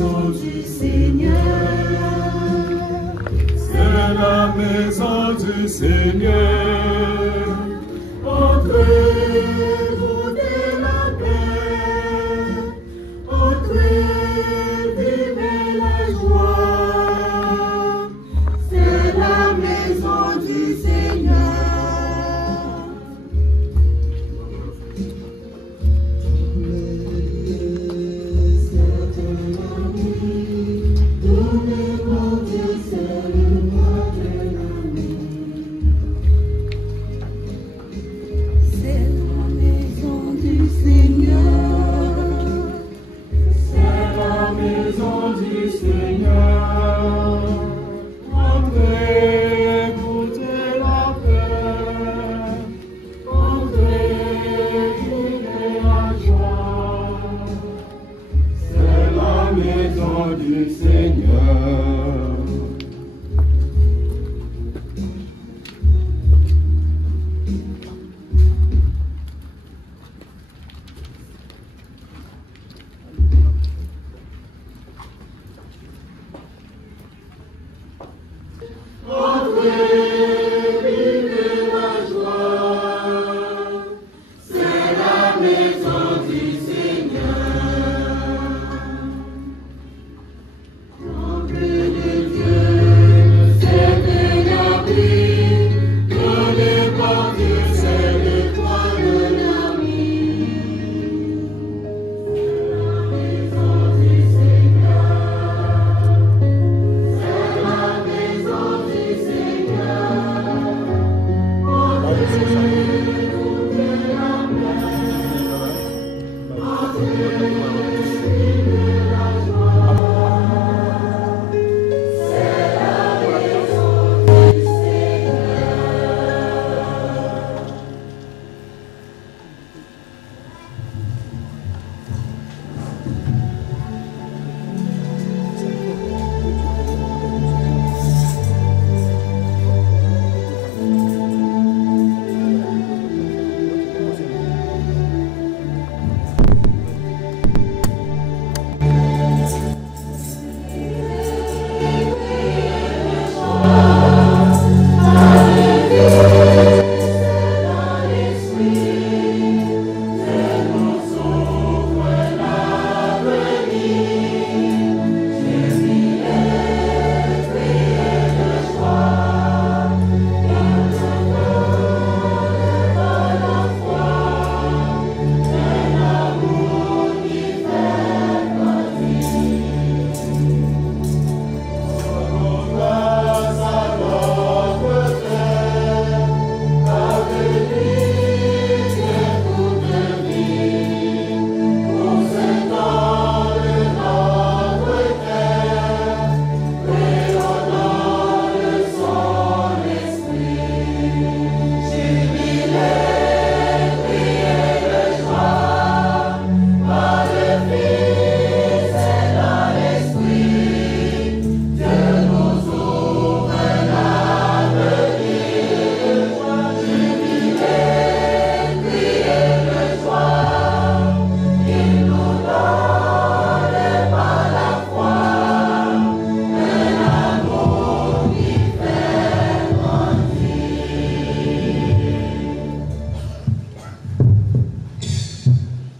maison du Seigneur. C'est la maison du Seigneur. Entrez-vous de la paix. Entrez, vivez la joie. C'est la maison du Seigneur.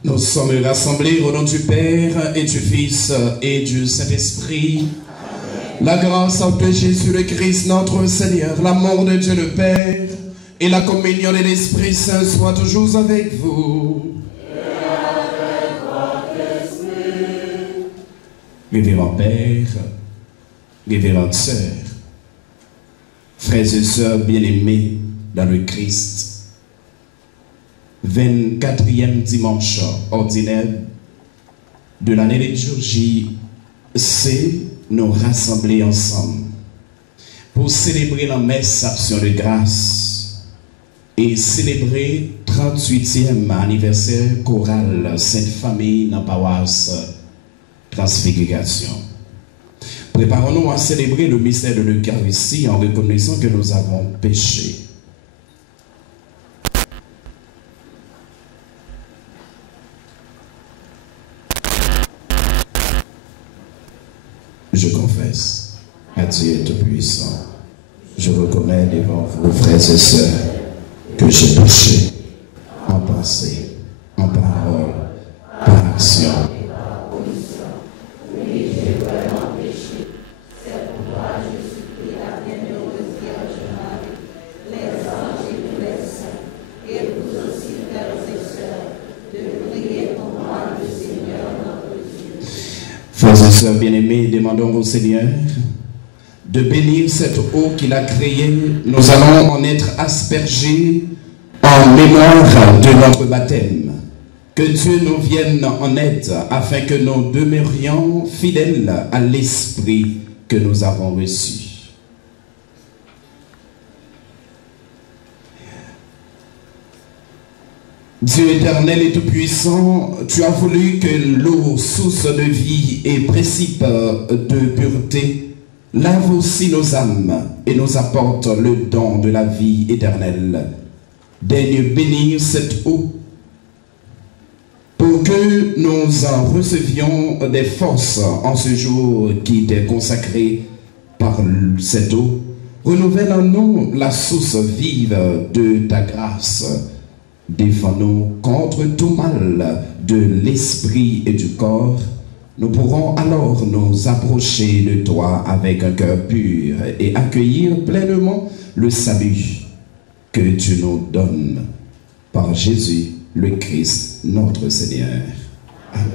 Nous sommes rassemblés au nom du Père et du Fils et du Saint-Esprit. La grâce de Jésus le Christ, notre Seigneur, l'amour de Dieu le Père et la communion de l'Esprit Saint soient toujours avec vous. Et avec votre esprit. Révérend Père, révérende Sœur, frères et sœurs bien-aimés dans le Christ, 24e dimanche ordinaire de l'année de liturgie, c'est nous rassembler ensemble pour célébrer la messe Action de grâce et célébrer 38e anniversaire choral Sainte Famille dans la paroisse Transfiguration. Préparons-nous à célébrer le mystère de l'Eucharistie en reconnaissant que nous avons péché. je confesse à Dieu Tout-Puissant. Je reconnais devant vous, frères et sœurs, que j'ai péché en pensée, en parole, par action. Frères et sœurs bien-aimés, demandons au Seigneur de bénir cette eau qu'il a créée. Nous allons en être aspergés en mémoire de notre baptême. Que Dieu nous vienne en aide afin que nous demeurions fidèles à l'esprit que nous avons reçu. Dieu éternel et tout-puissant, tu as voulu que l'eau, source de vie et principe de pureté, lave aussi nos âmes et nous apporte le don de la vie éternelle. Daigne bénir cette eau pour que nous en recevions des forces en ce jour qui t'est consacré par cette eau. Renouvelle en nous la source vive de ta grâce. Défends-nous contre tout mal de l'esprit et du corps. Nous pourrons alors nous approcher de toi avec un cœur pur et accueillir pleinement le salut que tu nous donnes par Jésus le Christ, notre Seigneur. Amen.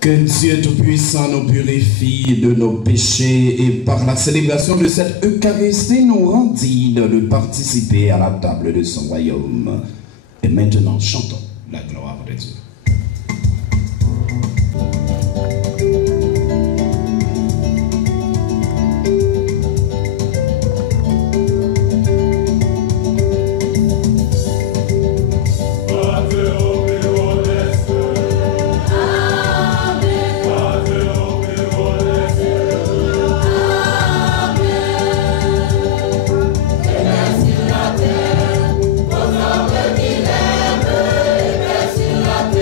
Que Dieu Tout-Puissant nous purifie de nos péchés et par la célébration de cette Eucharistie nous rend dignes de participer à la table de son royaume. Et maintenant, chantons la gloire de Dieu. La terre,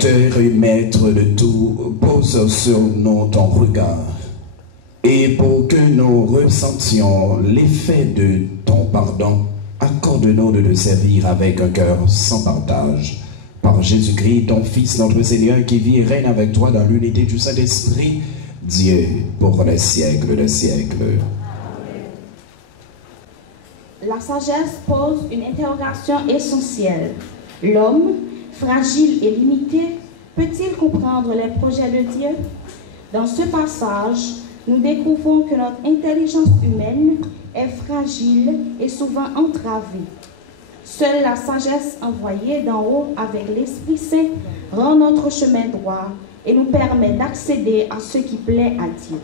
Créateur et Maître de tout, pose sur nous ton regard. Et pour que nous ressentions l'effet de ton pardon, accorde-nous de te servir avec un cœur sans partage. Par Jésus-Christ, ton Fils, notre Seigneur, qui vit et règne avec toi dans l'unité du Saint-Esprit, Dieu, pour les siècles des siècles. La sagesse pose une interrogation essentielle. L'homme, fragile et limité, peut-il comprendre les projets de Dieu? Dans ce passage, nous découvrons que notre intelligence humaine est fragile et souvent entravée. Seule la sagesse envoyée d'en haut avec l'Esprit Saint rend notre chemin droit et nous permet d'accéder à ce qui plaît à Dieu.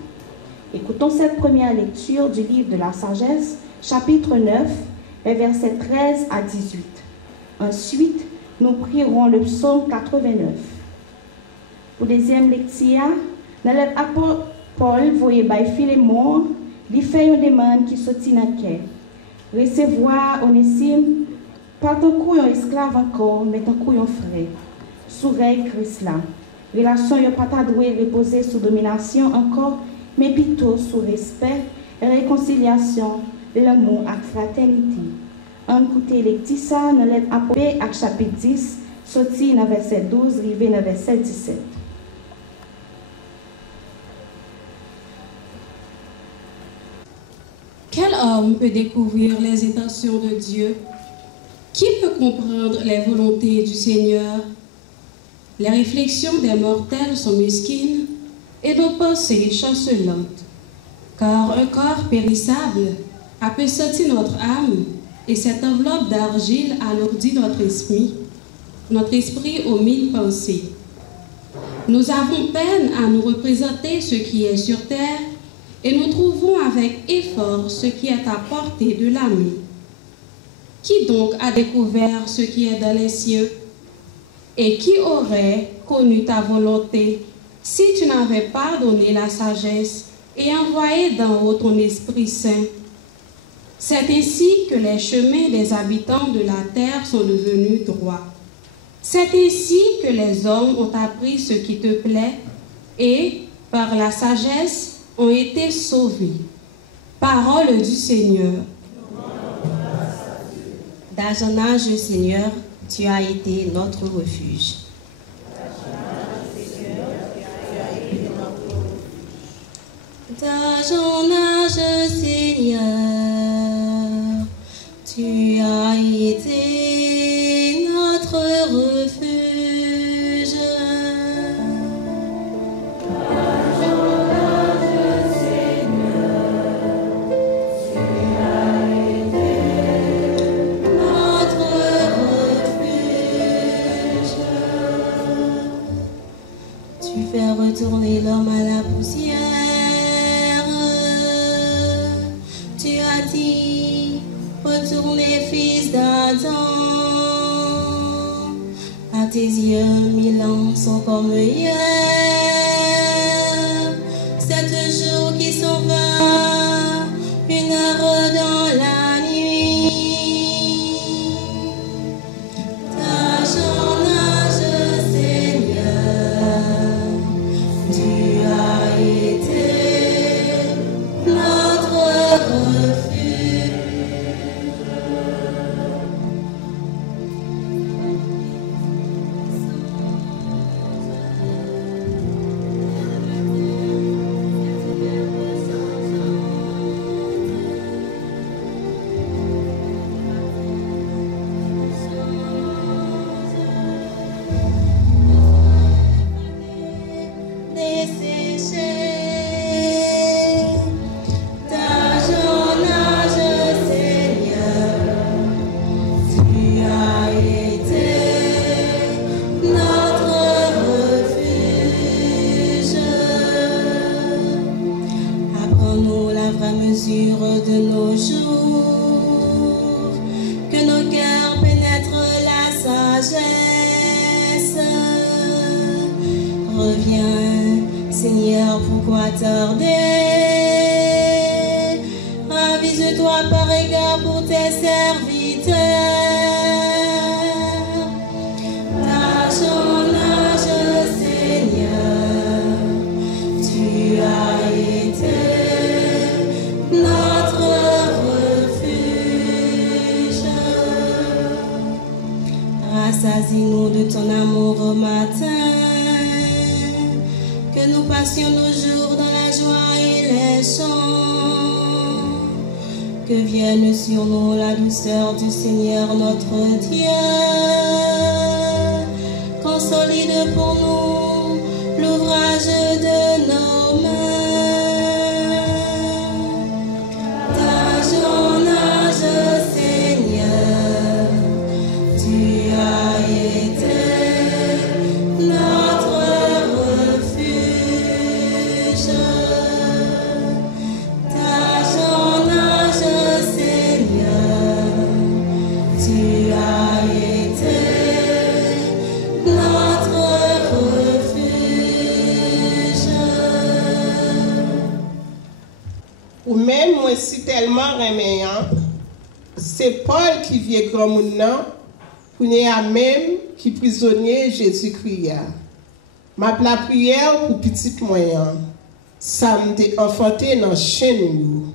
Écoutons cette première lecture du livre de la sagesse, chapitre 9, les versets 13 à 18. Ensuite, nous prierons le psaume 89. Pour deuxième lecture, dans l'apôtre Paul voyait by Philémon, il fait une demande qui sortit dans le cœur. Recevoir Onésime, pas tant qu'un esclave encore, mais tant qu'un frère. Sous règle Christ là. Relation n'a pas doit reposer sous domination encore, mais plutôt sous respect, réconciliation, l'amour et fraternité. En écouter les petits ça, dans l'apôtre à chapitre 10, sorti dans verset 12, arrivé dans verset 17. Quel homme peut découvrir les intentions de Dieu? Qui peut comprendre les volontés du Seigneur? Les réflexions des mortels sont mesquines et nos pensées chancelantes, car un corps périssable appesantit notre âme et cette enveloppe d'argile alourdit notre esprit aux mille pensées. Nous avons peine à nous représenter ce qui est sur terre et nous trouvons avec effort ce qui est à portée de la main. Qui donc a découvert ce qui est dans les cieux? Et qui aurait connu ta volonté si tu n'avais pas donné la sagesse et envoyé d'en haut ton Esprit Saint? C'est ainsi que les chemins des habitants de la terre sont devenus droits. C'est ainsi que les hommes ont appris ce qui te plaît et, par la sagesse, ont été sauvés. Parole du Seigneur. D'âge en âge, Seigneur, tu as été notre refuge. D'âge en âge, Seigneur, tu as été notre refuge. Retourner l'homme à la poussière. Tu as dit, retournez fils d'Adam. À tes yeux, 1000 ans sont comme hier. 7 jours qui sont vains, 1 heure dans la nuit. D'âge en âge, Seigneur, tu as été notre refuge. De nos jours, que nos cœurs pénètrent la sagesse. Reviens, Seigneur, pourquoi tarder? Ravise-toi par égard pour tes serviteurs. D'âge en âge, rassasies-nous de ton amour au matin, que nous passions nos jours dans la joie et les chants, que vienne sur nous la douceur du Seigneur notre Dieu, consolide pour nous l'ouvrage de nos mains. D'âge en âge, Seigneur, tu as été notre refuge. D'âge en âge, Seigneur, tu as été notre refuge. Ou même moi si tellement reméant, c'est Paul qui vient grand maintenant, pour n'y a même qui prisonnier Jésus-Christ. Ma la prière pour petit moyen, ça me enfanté dans chaîne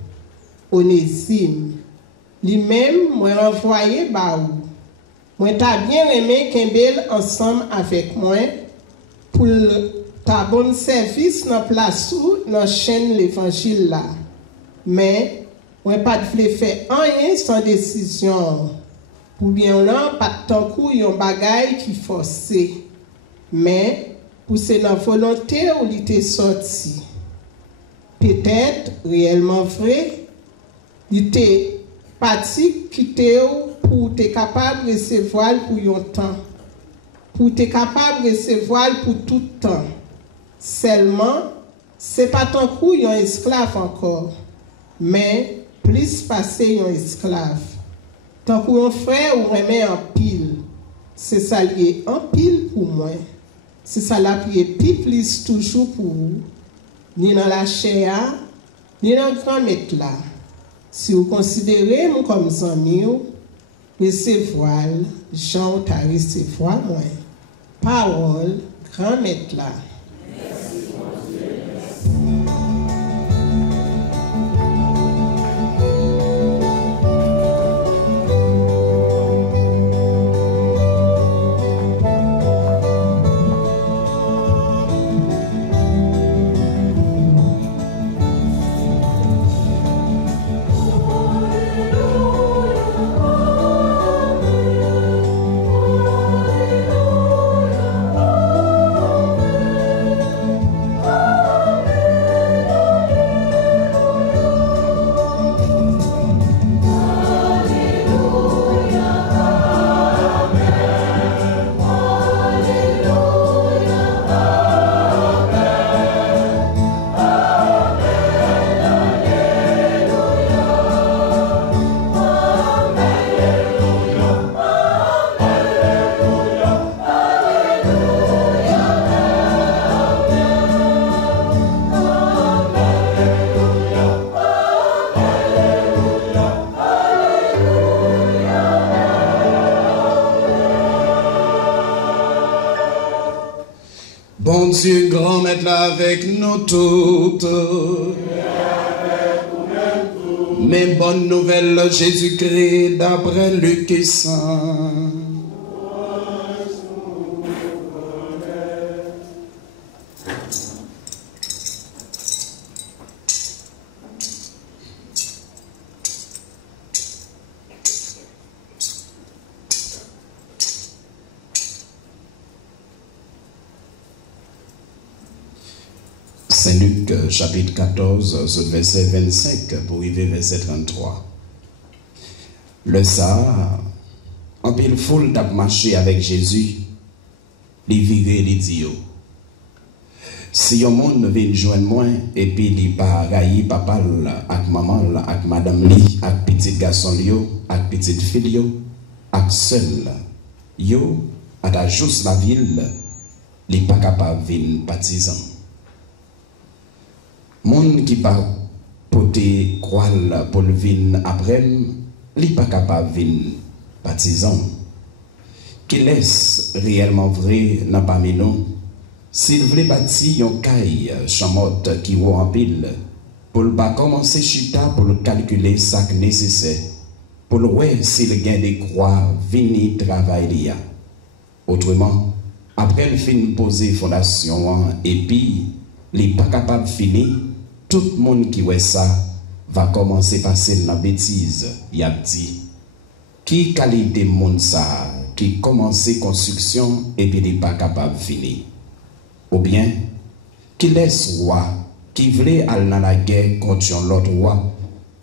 Onésime. Lui-même moi renvoyé baou. Moi t'a bien aimé Kembel ensemble avec moi pour ta bon service dans place où dans chaîne l'évangile là. Mais moi pas de faire rien sans décision. Pour bien là pas de temps coup yon bagay qui forcé. Mais pour c'est dans volonté où il était sorti. Peut-être réellement vrai, il était parti quitter pour être capable de recevoir pour un temps. Pour être capable de recevoir pour tout temps. Seulement, c'est pas tant coup un esclave encore, mais plus passer un esclave. Tant qu'on frère ou remet en pile, c'est ça lié en pile pour moi. C'est ça la prière plus toujours pour vous. Ni dans la chair, ni dans le grand maître là. Si vous considérez moi comme ami, recevoir, Jean t'a recevoir moi. Parole, grand maître là. Bon Dieu, grand maître là avec nous toutes. Mais bonne nouvelle, Jésus-Christ, d'après Luc et Saint. Saint-Luc, chapitre 14, verset 25, pour arriver verset 33. Le ça, en pile foule t'a marché avec Jésus, les viré les dit. Si un monde vient joindre moi, et puis il pas railler papa, avec maman, avec madame li, avec petit garçon yo, avec petite fille yo, avec seul, yo, à juste la ville, il pas capable de venir partisan. Monde qui pas poté croire pour le vin après, li pas capable vin partisan. Qui laisse réellement vrai n'a pas mis nous. S'il voulait bâtir un caille chamotte qui vaut en pile, pour le pas commencer chita pour le calculer ça nécessaire, pour le ouais s'il gagne des croix, vini travail. Autrement, après le film poser fondation, et puis, il n'est pas capable de finir, tout le monde qui voit ça va commencer à passer dans la bêtise. Il a dit, qui qualité monde ça, qui commence construction et puis n'est pas capable de finir. Ou bien, qui laisse roi, qui voulait aller dans la guerre contre l'autre roi,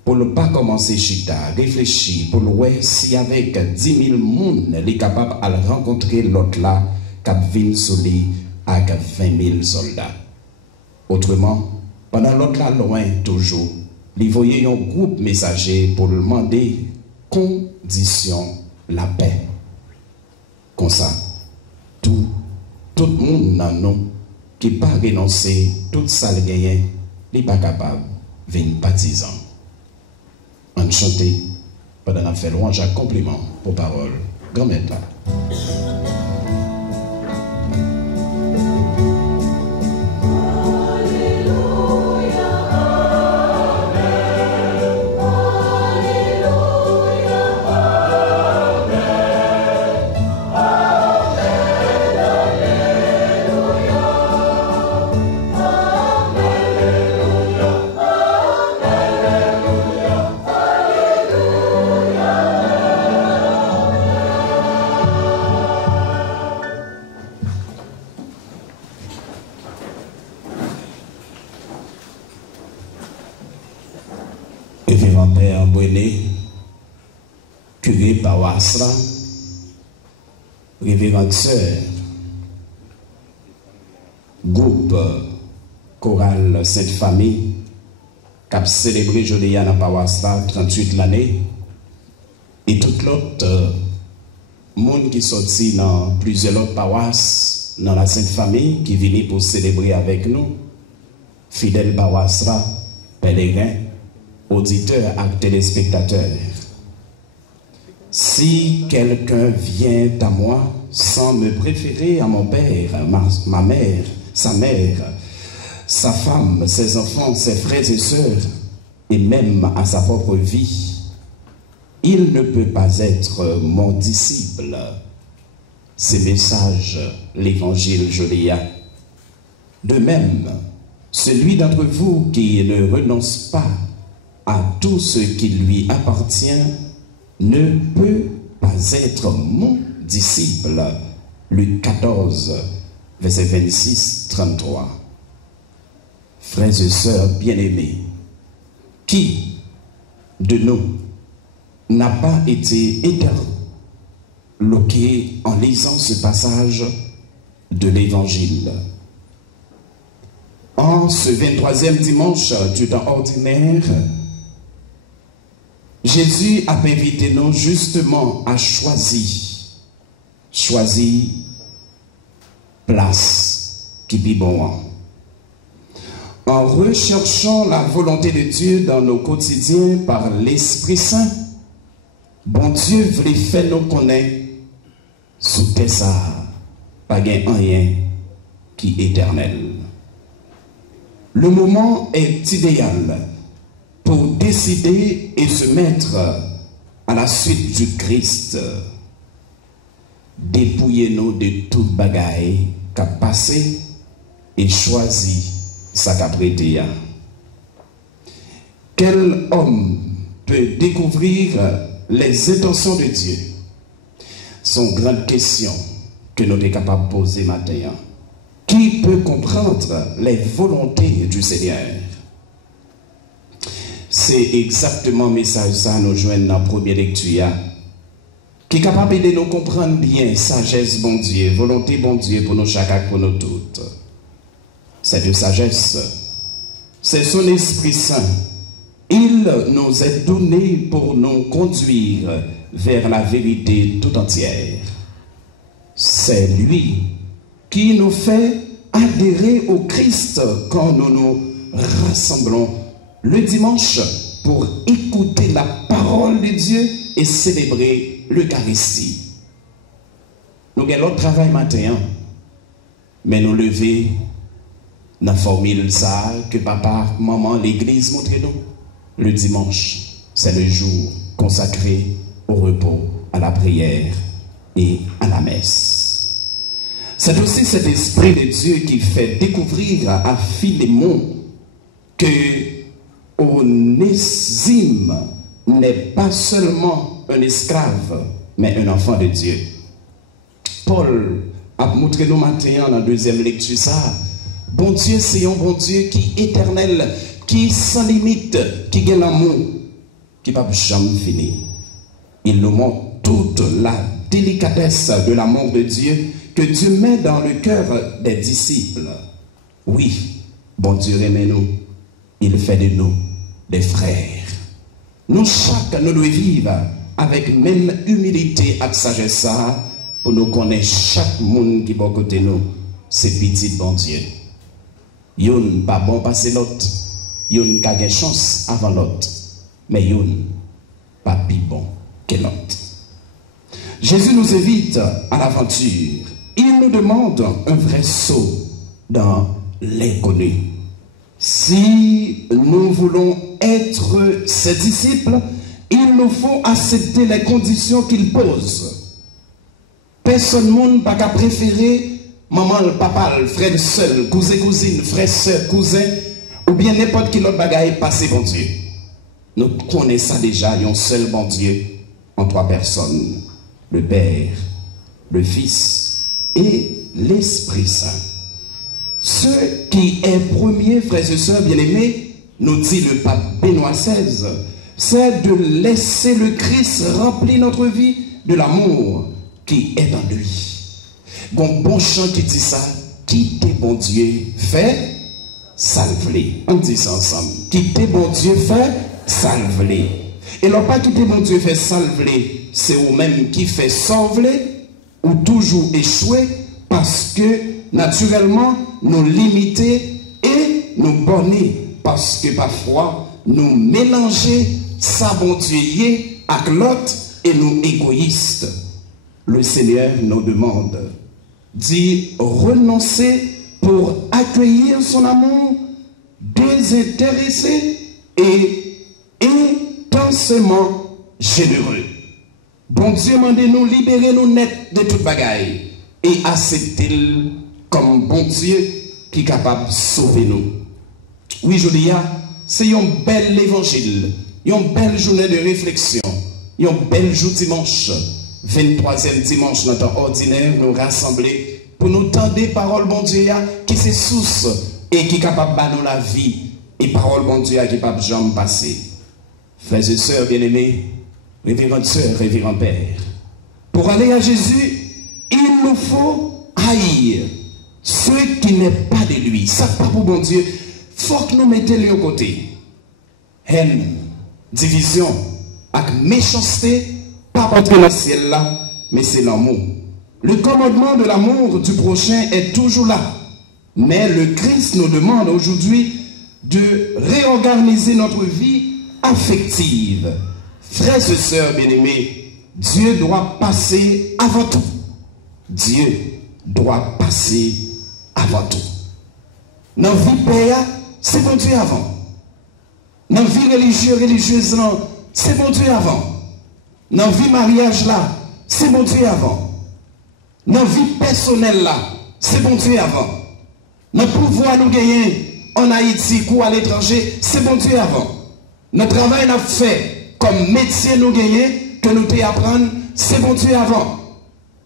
pour ne pas commencer chita, réfléchir, pour le voir si avec 10 000 personnes, il est capable de rencontrer l'autre là, qui vient sur lui avec 20 000 soldats. Autrement, pendant l'autre là, loin toujours, il voyait un groupe messager pour demander condition la paix. Comme ça, tout le monde dans nous qui n'a pas renoncé, tout ça le gagne, n'est pas capable de venir baptisant. On chante pendant la fait louange à compliment pour parole. Grand-mère là. Père Bonnet, curé Pawasra, révérende sœur, groupe choral Sainte Famille, qui a célébré Jolia dans Pawasra 38 l'année, et tout l'autre monde qui sorti dans plusieurs autres paroisses dans la Sainte Famille, qui vient pour célébrer avec nous, fidèles Pawasra, pèlerins, auditeurs et téléspectateurs. Si quelqu'un vient à moi sans me préférer à mon père, ma mère, sa mère, sa femme, ses enfants, ses frères et sœurs, et même à sa propre vie, il ne peut pas être mon disciple. Ces messages, l'évangile Jolia. De même, celui d'entre vous qui ne renonce pas à tout ce qui lui appartient ne peut pas être mon disciple. Luc 14, verset 26-33. Frères et sœurs bien-aimés, qui de nous n'a pas été interloqué en lisant ce passage de l'Évangile? En ce 23e dimanche du temps ordinaire, Jésus a invité nous justement à choisir place qui est bon. En recherchant la volonté de Dieu dans nos quotidiens par l'Esprit Saint, bon Dieu voulait faire nous connaître sous ça, pas rien qui est éternel. Le moment est idéal pour décider et se mettre à la suite du Christ. Dépouillez-nous de toute bagaille qu'a passé et choisi sa qu'a prêté. Quel homme peut découvrir les intentions de Dieu? C'est une grande question que nous sommes capables de poser maintenant. Qui peut comprendre les volontés du Seigneur? C'est exactement le message ça nous joignent dans la première lecture, qui est capable de nous comprendre bien sagesse bon Dieu, volonté bon Dieu pour nous chacun, pour nous toutes. Cette sagesse, c'est son Esprit Saint. Il nous est donné pour nous conduire vers la vérité tout entière. C'est lui qui nous fait adhérer au Christ quand nous nous rassemblons le dimanche pour écouter la parole de Dieu et célébrer l'Eucharistie. Nous avons l'autre travail matin, mais nous lever dans la formule ça que papa, maman, l'église montre nous. Le dimanche, c'est le jour consacré au repos, à la prière et à la messe. C'est aussi cet esprit de Dieu qui fait découvrir à Philémon que Onésime n'est pas seulement un esclave, mais un enfant de Dieu. Paul a montré nous matin dans la deuxième lecture ça. Bon Dieu, c'est un bon Dieu qui est éternel, qui est sans limite, qui a l'amour, qui ne va jamais finir. Il nous montre toute la délicatesse de l'amour de Dieu que Dieu met dans le cœur des disciples. Oui, bon Dieu aime nous, il fait de nous des frères. Nous chaque nous devons vivre avec même humilité et sagesse pour nous connaître chaque monde qui est à côté de nous, c'est petit bon Dieu. Yon pas bon passer l'autre, yon a une chance avant l'autre, mais yon pas plus bon que l'autre. Jésus nous invite à l'aventure. Il nous demande un vrai saut dans l'inconnu. Si nous voulons être ses disciples, il nous faut accepter les conditions qu'il pose. Personne ne peut pas préférer maman, le papa, le frère, le seul, cousin, cousine, frère, soeur, cousin, ou bien n'importe quel autre bagaille passé bon Dieu. Nous connaissons déjà un seul bon Dieu en trois personnes. Le Père, le Fils et l'Esprit Saint. Ce qui est premier, frères et sœurs bien-aimés, nous dit le pape Benoît XVI, c'est de laisser le Christ remplir notre vie de l'amour qui est en lui. Bon chant qui dit ça, quitter bon Dieu fait, salve-les. On dit ça ensemble. Quitter bon Dieu fait, salve-les. Et non pas quitter bon Dieu fait, salve-les. C'est vous-même qui fait sauver ou toujours échouer parce que naturellement nous limiter et nous borner parce que parfois nous mélanger sa bon Dieu avec l'autre et nous égoïstes. Le Seigneur nous demande d'y renoncer pour accueillir son amour désintéressé et intensément généreux. Bon Dieu m'a dit nous libérer nous net de toute bagaille et accepter comme bon Dieu qui est capable de sauver nous. Oui, je dis, c'est un bel évangile, une belle journée de réflexion, un bel jour dimanche, 23e dimanche dans le temps ordinaire, nous rassembler pour nous tendre parole bon Dieu qui c'est source et qui est capable de nous la vie et parole bon Dieu qui n'est pas jamais passer. Frères et sœurs bien-aimés, révérende sœur, révérend père, pour aller à Jésus, il nous faut haïr ceux qui n'est pas de lui. Ça pas pour bon Dieu. Il faut que nous mettions lui au côté. Haine, division, avec méchanceté, pas rentrer dans le ciel là, mais c'est l'amour. Le commandement de l'amour du prochain est toujours là. Mais le Christ nous demande aujourd'hui de réorganiser notre vie affective. Frères et sœurs bien-aimés, Dieu doit passer avant tout. Dieu doit passer avant tout. Dans la vie père, c'est bon Dieu avant. Dans la vie religieuse, c'est bon Dieu avant. Dans la vie mariage là, c'est bon Dieu avant. Dans la vie personnelle là, c'est bon Dieu avant. Dans le pouvoir nous gagner en Haïti ou à l'étranger, c'est bon Dieu avant. Notre travail n'a fait comme métier nous gagner, que nous te apprendre, c'est bon Dieu avant.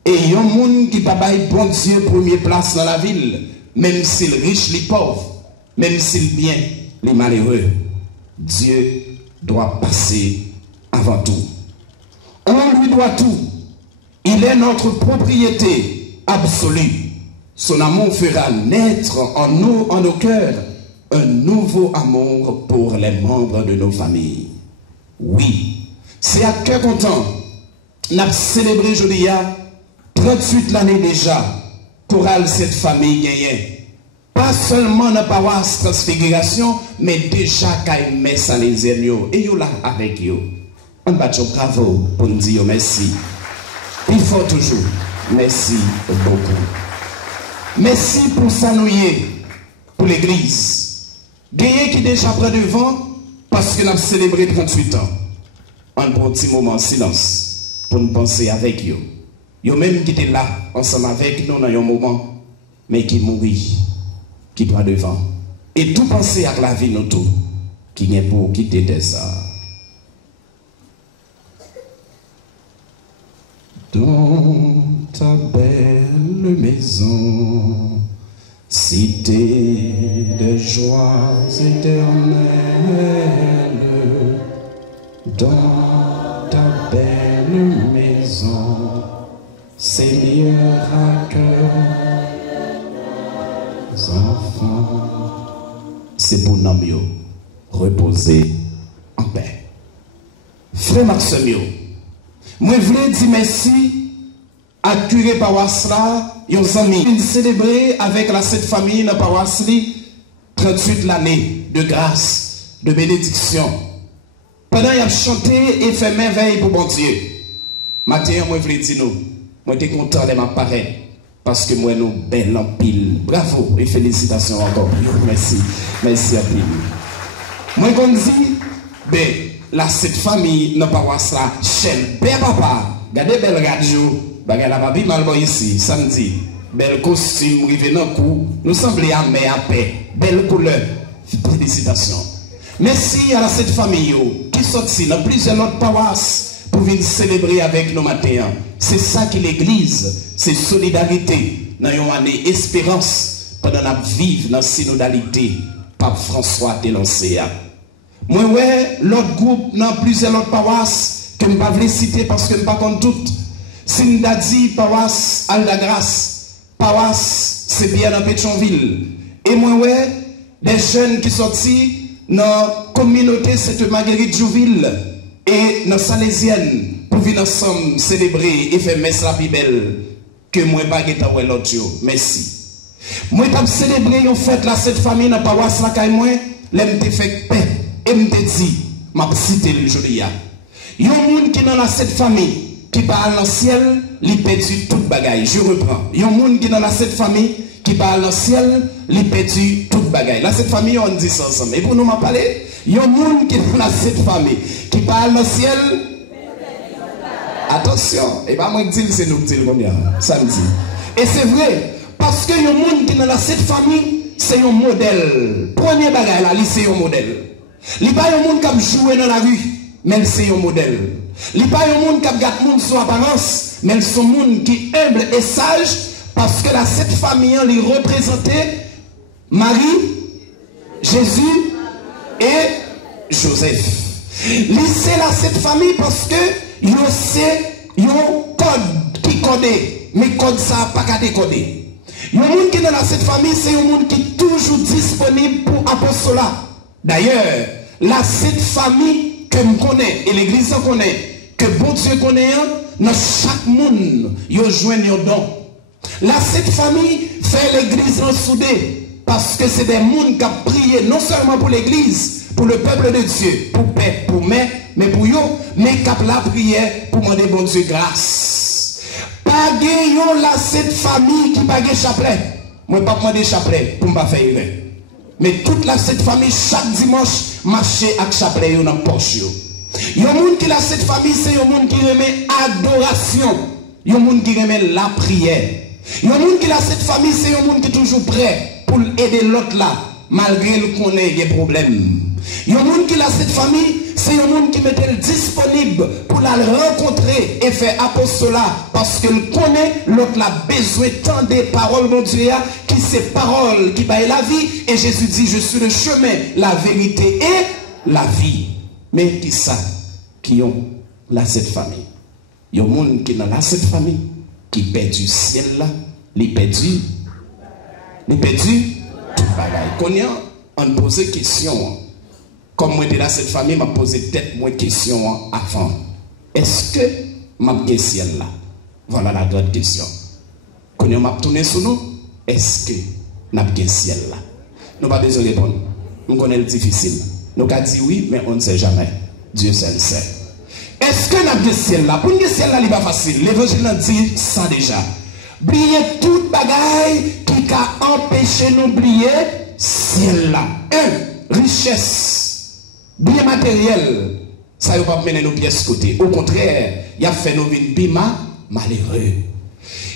Et il y a un monde qui va bailler bon Dieu première place dans la ville, même s'il riche, les pauvres, même s'il bien, les malheureux. Dieu doit passer avant tout. On lui doit tout. Il est notre propriété absolue. Son amour fera naître en nous, en nos cœurs, un nouveau amour pour les membres de nos familles. Oui, c'est à cœur content. Nous avons célébré aujourd'hui 38 l'année déjà pour cette famille gagnée. Pas seulement dans la paroisse Transfiguration, mais déjà quand met ça les amis et yo là avec yo. On va dire bravo pour nous dire merci. Il faut toujours merci beaucoup. Merci pour s'annouiller pour l'église. Gagné qui déjà prend devant parce que nous avons célébré 38 ans. Un petit moment en silence pour nous penser avec vous. Yo même qui était là, ensemble avec nous dans un moment, mais qui mourit, qui prend devant. Et tout penser à la vie nous tout, qui est pour quitter ça. Dans ta belle maison, cité de joies éternelles, dans ta belle maison, Seigneur, accueille les enfants. C'est pour nous reposer en paix. Frère Maxime, moi je voulais dire merci à curé Pawasla, nos amis, qui célébrer avec la Sainte Famille dans Pawasli 38 l'année de grâce, de bénédiction. Pendant qu'il a chanté et fait merveille pour bon Dieu. Maintenant, moi je voulais dire nous, moi je suis content de m'apparaître parce que moi nous belle en pile. Bravo et félicitations encore. Merci. Merci à vous. Moi je dis, ben, la Sainte Famille n'a pas voir ça. Chèl, ben papa, regardez belle radio, bagay la papi mal ici, samedi. Belle costume, rivé dans le cou, nous semblons à mer à paix. Belle couleur. Félicitations. Merci à la Sainte Famille qui sortit dans plusieurs autres paroisses pour venir célébrer avec nos matins. C'est ça qui l'église, c'est solidarité. Dans une année espérance, pendant la vivre dans la synodalité, Pape François dénoncé. Moi, ouais, l'autre groupe dans plusieurs autres paroisses que je ne vais pas citer parce que je ne pas contre toutes. Sindadi, paroisse Aldagrace, paroisse c'est bien dans Pétionville. Et moi, ouais, des jeunes qui sont sortis dans la communauté Sainte-Marguerite Jouville et dans Salésienne pour venir ensemble célébrer et faire messe la plus belle que moi pas guetter l'autre jour. Merci. Moi t'ai célébré une fête la Sainte Famille dans paroisse la caille moi, l'aime te fait paix et me dit m'a cité le jolia. Yon monde qui dans la Sainte Famille qui parle dans le ciel, il perdu toute bagaille. Je reprends. Yon monde qui dans la Sainte Famille qui parle dans le ciel, il perdu toute bagaille. La Sainte Famille on dit ça ensemble. Et pour nous m'a parlé, yon monde qui dans la Sainte Famille qui parle dans le ciel. Attention, et pas moi qui dis c'est nous qui disons samedi. Et c'est vrai, parce que yon monde qui dans la Sainte Famille, c'est un modèle. Premier bagaille là, c'est un modèle. Il n'y a pas un monde qui a joué dans la rue, mais c'est un modèle. Il n'y a pas un monde qui a gâté monde sur apparence, mais c'est un monde qui est humble et sage, parce que la Sainte Famille, elle représentait Marie, Jésus et Joseph. C'est la Sainte Famille parce que c'est un code qui codé, mais code ça pas qu'à décoder. Le monde qui est dans la Sainte Famille, c'est un monde qui est toujours disponible pour apostolat. D'ailleurs, la Sainte Famille que je connais et l'église connaît, que bon Dieu connaît, dans chaque monde, il y a joué un don. La Sainte Famille fait l'église en soudé parce que c'est des mondes qui ont prié non seulement pour l'église, pour le peuple de Dieu, pour paix, pour mais pour eux, mais qui ont la prière pour demander bon Dieu grâce. Pas gagnons la Sainte Famille qui n'a pas chapelet. Moi, je ne vais pas demander chapelet pour ne pas faire erreur. Mais toute la Sainte Famille, chaque dimanche, marcher avec chapelet dans la poche. Il y a un monde qui la Sainte Famille, c'est un monde qui remet adoration. Il y a un monde qui remet la prière. Il y a un monde qui la Sainte Famille, c'est un monde qui est toujours prêt pour aider l'autre là, malgré le qu'on ait des problèmes. Il y a un monde qui la Sainte Famille, c'est un monde qui mettait disponible pour la rencontrer et faire apostolat parce qu'il connaît l'autre là besoin tant des paroles de Dieu qui c'est paroles qui baillent la vie et Jésus dit je suis le chemin, la vérité et la vie. Mais qui ça qui ont la Sainte Famille? Il y a un monde qui dans la Sainte Famille qui perd du ciel là, il perdu tout bagaille. Quand on pose question. Comme moi, de la cette famille, m'a posé peut-être moins de questions avant. Est-ce que m'a bien ciel là? Voilà la grande question. Quand on m'a tourné sur nous, est-ce que n'a bien ciel là? Nous pas besoin de répondre. Nous connaissons le difficile. Nous avons dit oui, mais on ne sait jamais. Dieu seul sait. Est-ce que n'a bien ciel là? Pour nous ciel là, il n'est pas facile. L'évangile dit ça déjà. Oubliez toute bagaille qui a empêché nous d'oublier ciel là. Richesse. Bien matériel, ça ne va pas mener nos pièces côté. Au contraire, il a fait nos vies bima malheureux.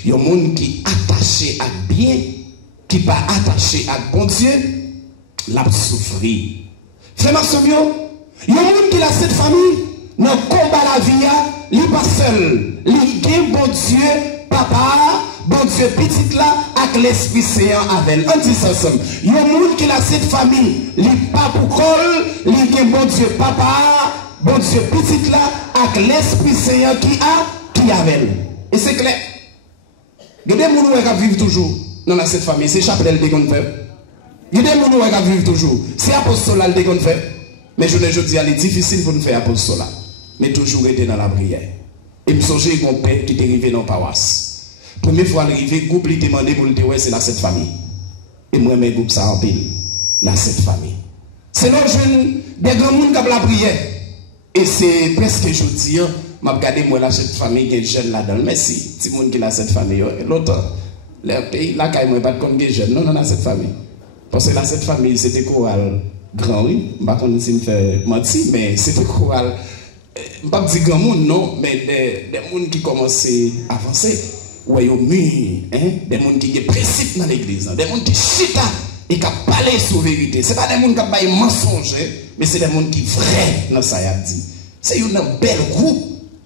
Il y a un monde qui est attaché à bien, qui n'est pas attaché à bon Dieu, l'a souffrir. Frère Marcelio, il y a un monde qui a cette famille, dans le combat la vie, il n'est pas seul. Il est bon Dieu, papa, bon Dieu petit là, avec l'Esprit Saint avec. On dit ça ensemble. Il y a un monde qui a cette famille, il n'est pas pour col, il est bon Dieu, papa, bon Dieu petit là, avec l'Esprit Saint qui avec. Et c'est clair. Il y a des gens qui vivent toujours dans cette famille. C'est chapelet qui fait. Il y a des gens qui vivent toujours. C'est apostolat qui fait. Mais je dis, il est difficile pour nous faire apostolat. Mais toujours être dans la prière. Et je me souviens de mon père qui est arrivé dans la paroisse. Première fois arrivé, le groupe lui demandé pour le dire, c'est la cette famille. Et moi, mes groupes, ça en pile. La cette famille. C'est nos jeunes, des grands monde qui ont la prière. Et c'est presque, je dis, je regarde moi là cette famille qui est jeune là-dedans. Merci. Si monde qui a cette famille, l'autre, là, quand moi pas de compte jeune. Non, non, cette famille. Parce que là, cette famille, c'était choral grand, oui. Je ne sais pas si je fais mentir, mais c'était choral. Je ne vais pas dire grand monde, non, mais des gens qui commencent à avancer. Ouais, au mur, hein? Des gens qui ont principe dans l'église, des gens qui chita et qui parlent sur la vérité. Ce n'est pas des gens qui ont mensonge, mais c'est des gens qui sont vrais dans ça, il dit. C'est un bel groupe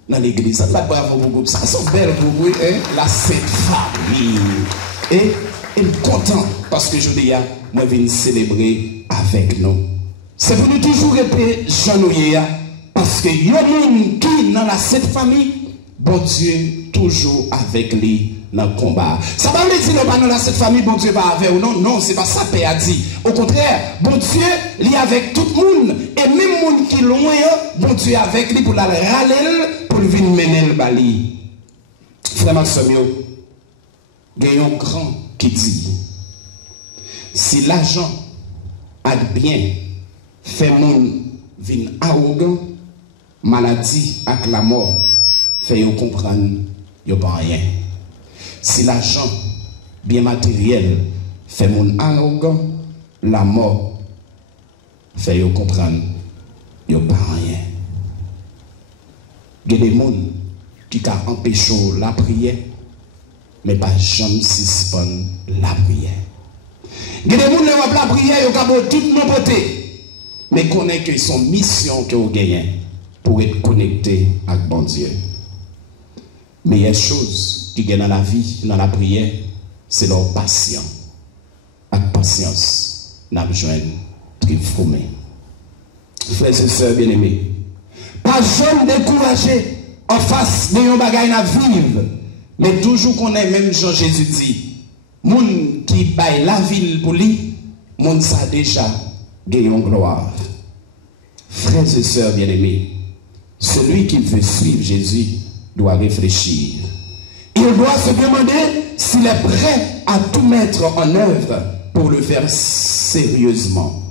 dans l'église. Ça ne va pas avoir groupe. Ça, c'est un bel groupe, hein? Là, c'est famille. Et je suis content parce que je dis, moi, je viens célébrer avec nous. C'est pour nous toujours répéter, Jean-Nouye, parce que il y a des gens qui, dans cette famille, bon Dieu, toujours avec lui dans le combat. Ça ne veut pas dire que dans cette famille, bon Dieu va avec ou non. Non, ce n'est pas ça que a dit. Au contraire, bon Dieu, il est avec tout le monde. Et même les gens qui sont loin, bon Dieu est avec lui pour la râler, pour venir mener le bali. Frère Maximio, il y a un grand qui dit, si l'argent a bien fait monde venir arrogant, maladie avec la mort, fait comprendre, il n'y a pas rien. Si l'argent bien matériel fait mon arrogant, la mort fait comprendre, il n'y a pas rien. Il y a des gens qui ont empêché la prière, mais pas jamais suspendre la prière. Il y a des gens qui ont la prière, ils ont toute nos beauté, mais connaissent que son mission que vous gagnez pour être connecté avec bon Dieu. Meilleure chose qui gagne dans la vie, dans la prière, c'est leur patience. Avec patience, nous avons besoin de triompher. Frères et sœurs bien-aimés, pas jamais découragé en face de yon bagay à vivre, mais toujours qu'on est même Jean Jésus dit, moun qui baille la ville pour lui, moun ça déjà gagne gloire. Frères et sœurs bien-aimés, celui qui veut suivre Jésus doit réfléchir. Il doit se demander s'il est prêt à tout mettre en œuvre pour le faire sérieusement.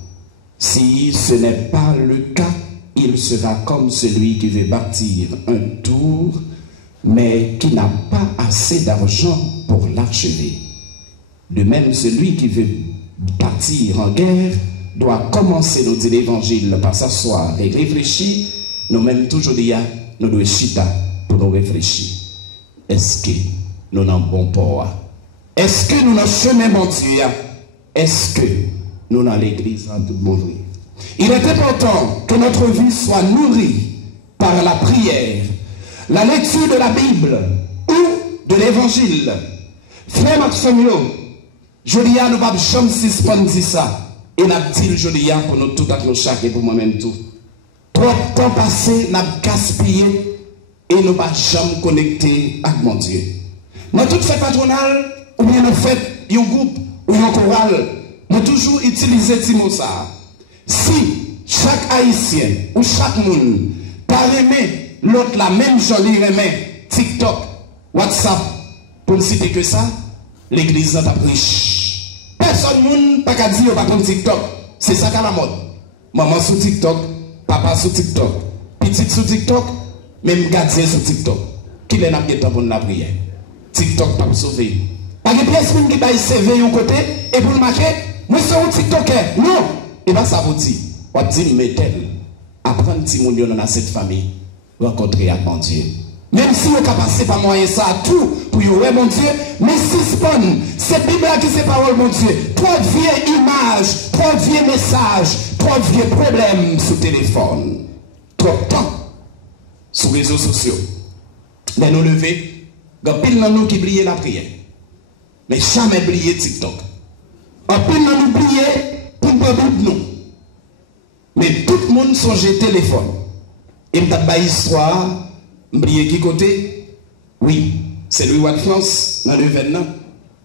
Si ce n'est pas le cas, il sera comme celui qui veut bâtir un tour, mais qui n'a pas assez d'argent pour l'achever. De même, celui qui veut partir en guerre doit commencer, nous dit l'évangile, par s'asseoir et réfléchir. Nous-mêmes, toujours dire, nous devons chita pour nous réfléchir. Est-ce que nous avons bon port? Est-ce que nous avons chemin bon Dieu? Est-ce que nous avons l'église en tout bon vrai? Il est important que notre vie soit nourrie par la prière, la lecture de la Bible ou de l'évangile. Frère Maximio, je dis à nous pas jamais suspendre ça. Et n'a dit je dis pour nous tout à nous chaque et pour moi-même tout. Trop de temps passé, n'a gaspillé et nous pas jamais connecté avec mon Dieu. Dans toute fête patronale, ou bien nous fête un groupe ou un choral, nous toujours utiliser ces mots ça. Si chaque haïtien ou chaque monde pas remet l'autre la même jolie remet TikTok, WhatsApp, pour ne citer que ça, l'église n'a pas riche. Personne ne peut pas dire pas comme TikTok. C'est ça qu'à la mode. Maman sur TikTok, papa sur TikTok, petite sur TikTok, même gardien sur TikTok. Qui est n'a pas pour la prière? TikTok pas sauver. Pas de pièce qui va servir un côté et pour le marquer, moi c'est un TikToker. Non! Et bien ça vous dit, on dit, mettez apprendre si mon Dieu dans cette famille, rencontrer avec mon Dieu. Même si on peut passer par moyen ça tout pour y ouais mon Dieu, mais suspend, cette Bible qui c'est parole mon Dieu, trop de vieilles images, trop de vieux messages, trop de vieux problèmes sur téléphone, trop de temps sur les réseaux sociaux. Mais nous lever, il y a pile dans nous qui oublient la prière. Mais jamais oublier TikTok. En pile dans nous oublier pour nous. Mais tout le monde songe téléphone. Et m't'a pas histoire, m'oublier qui côté? Oui, c'est Louis de France dans le événement.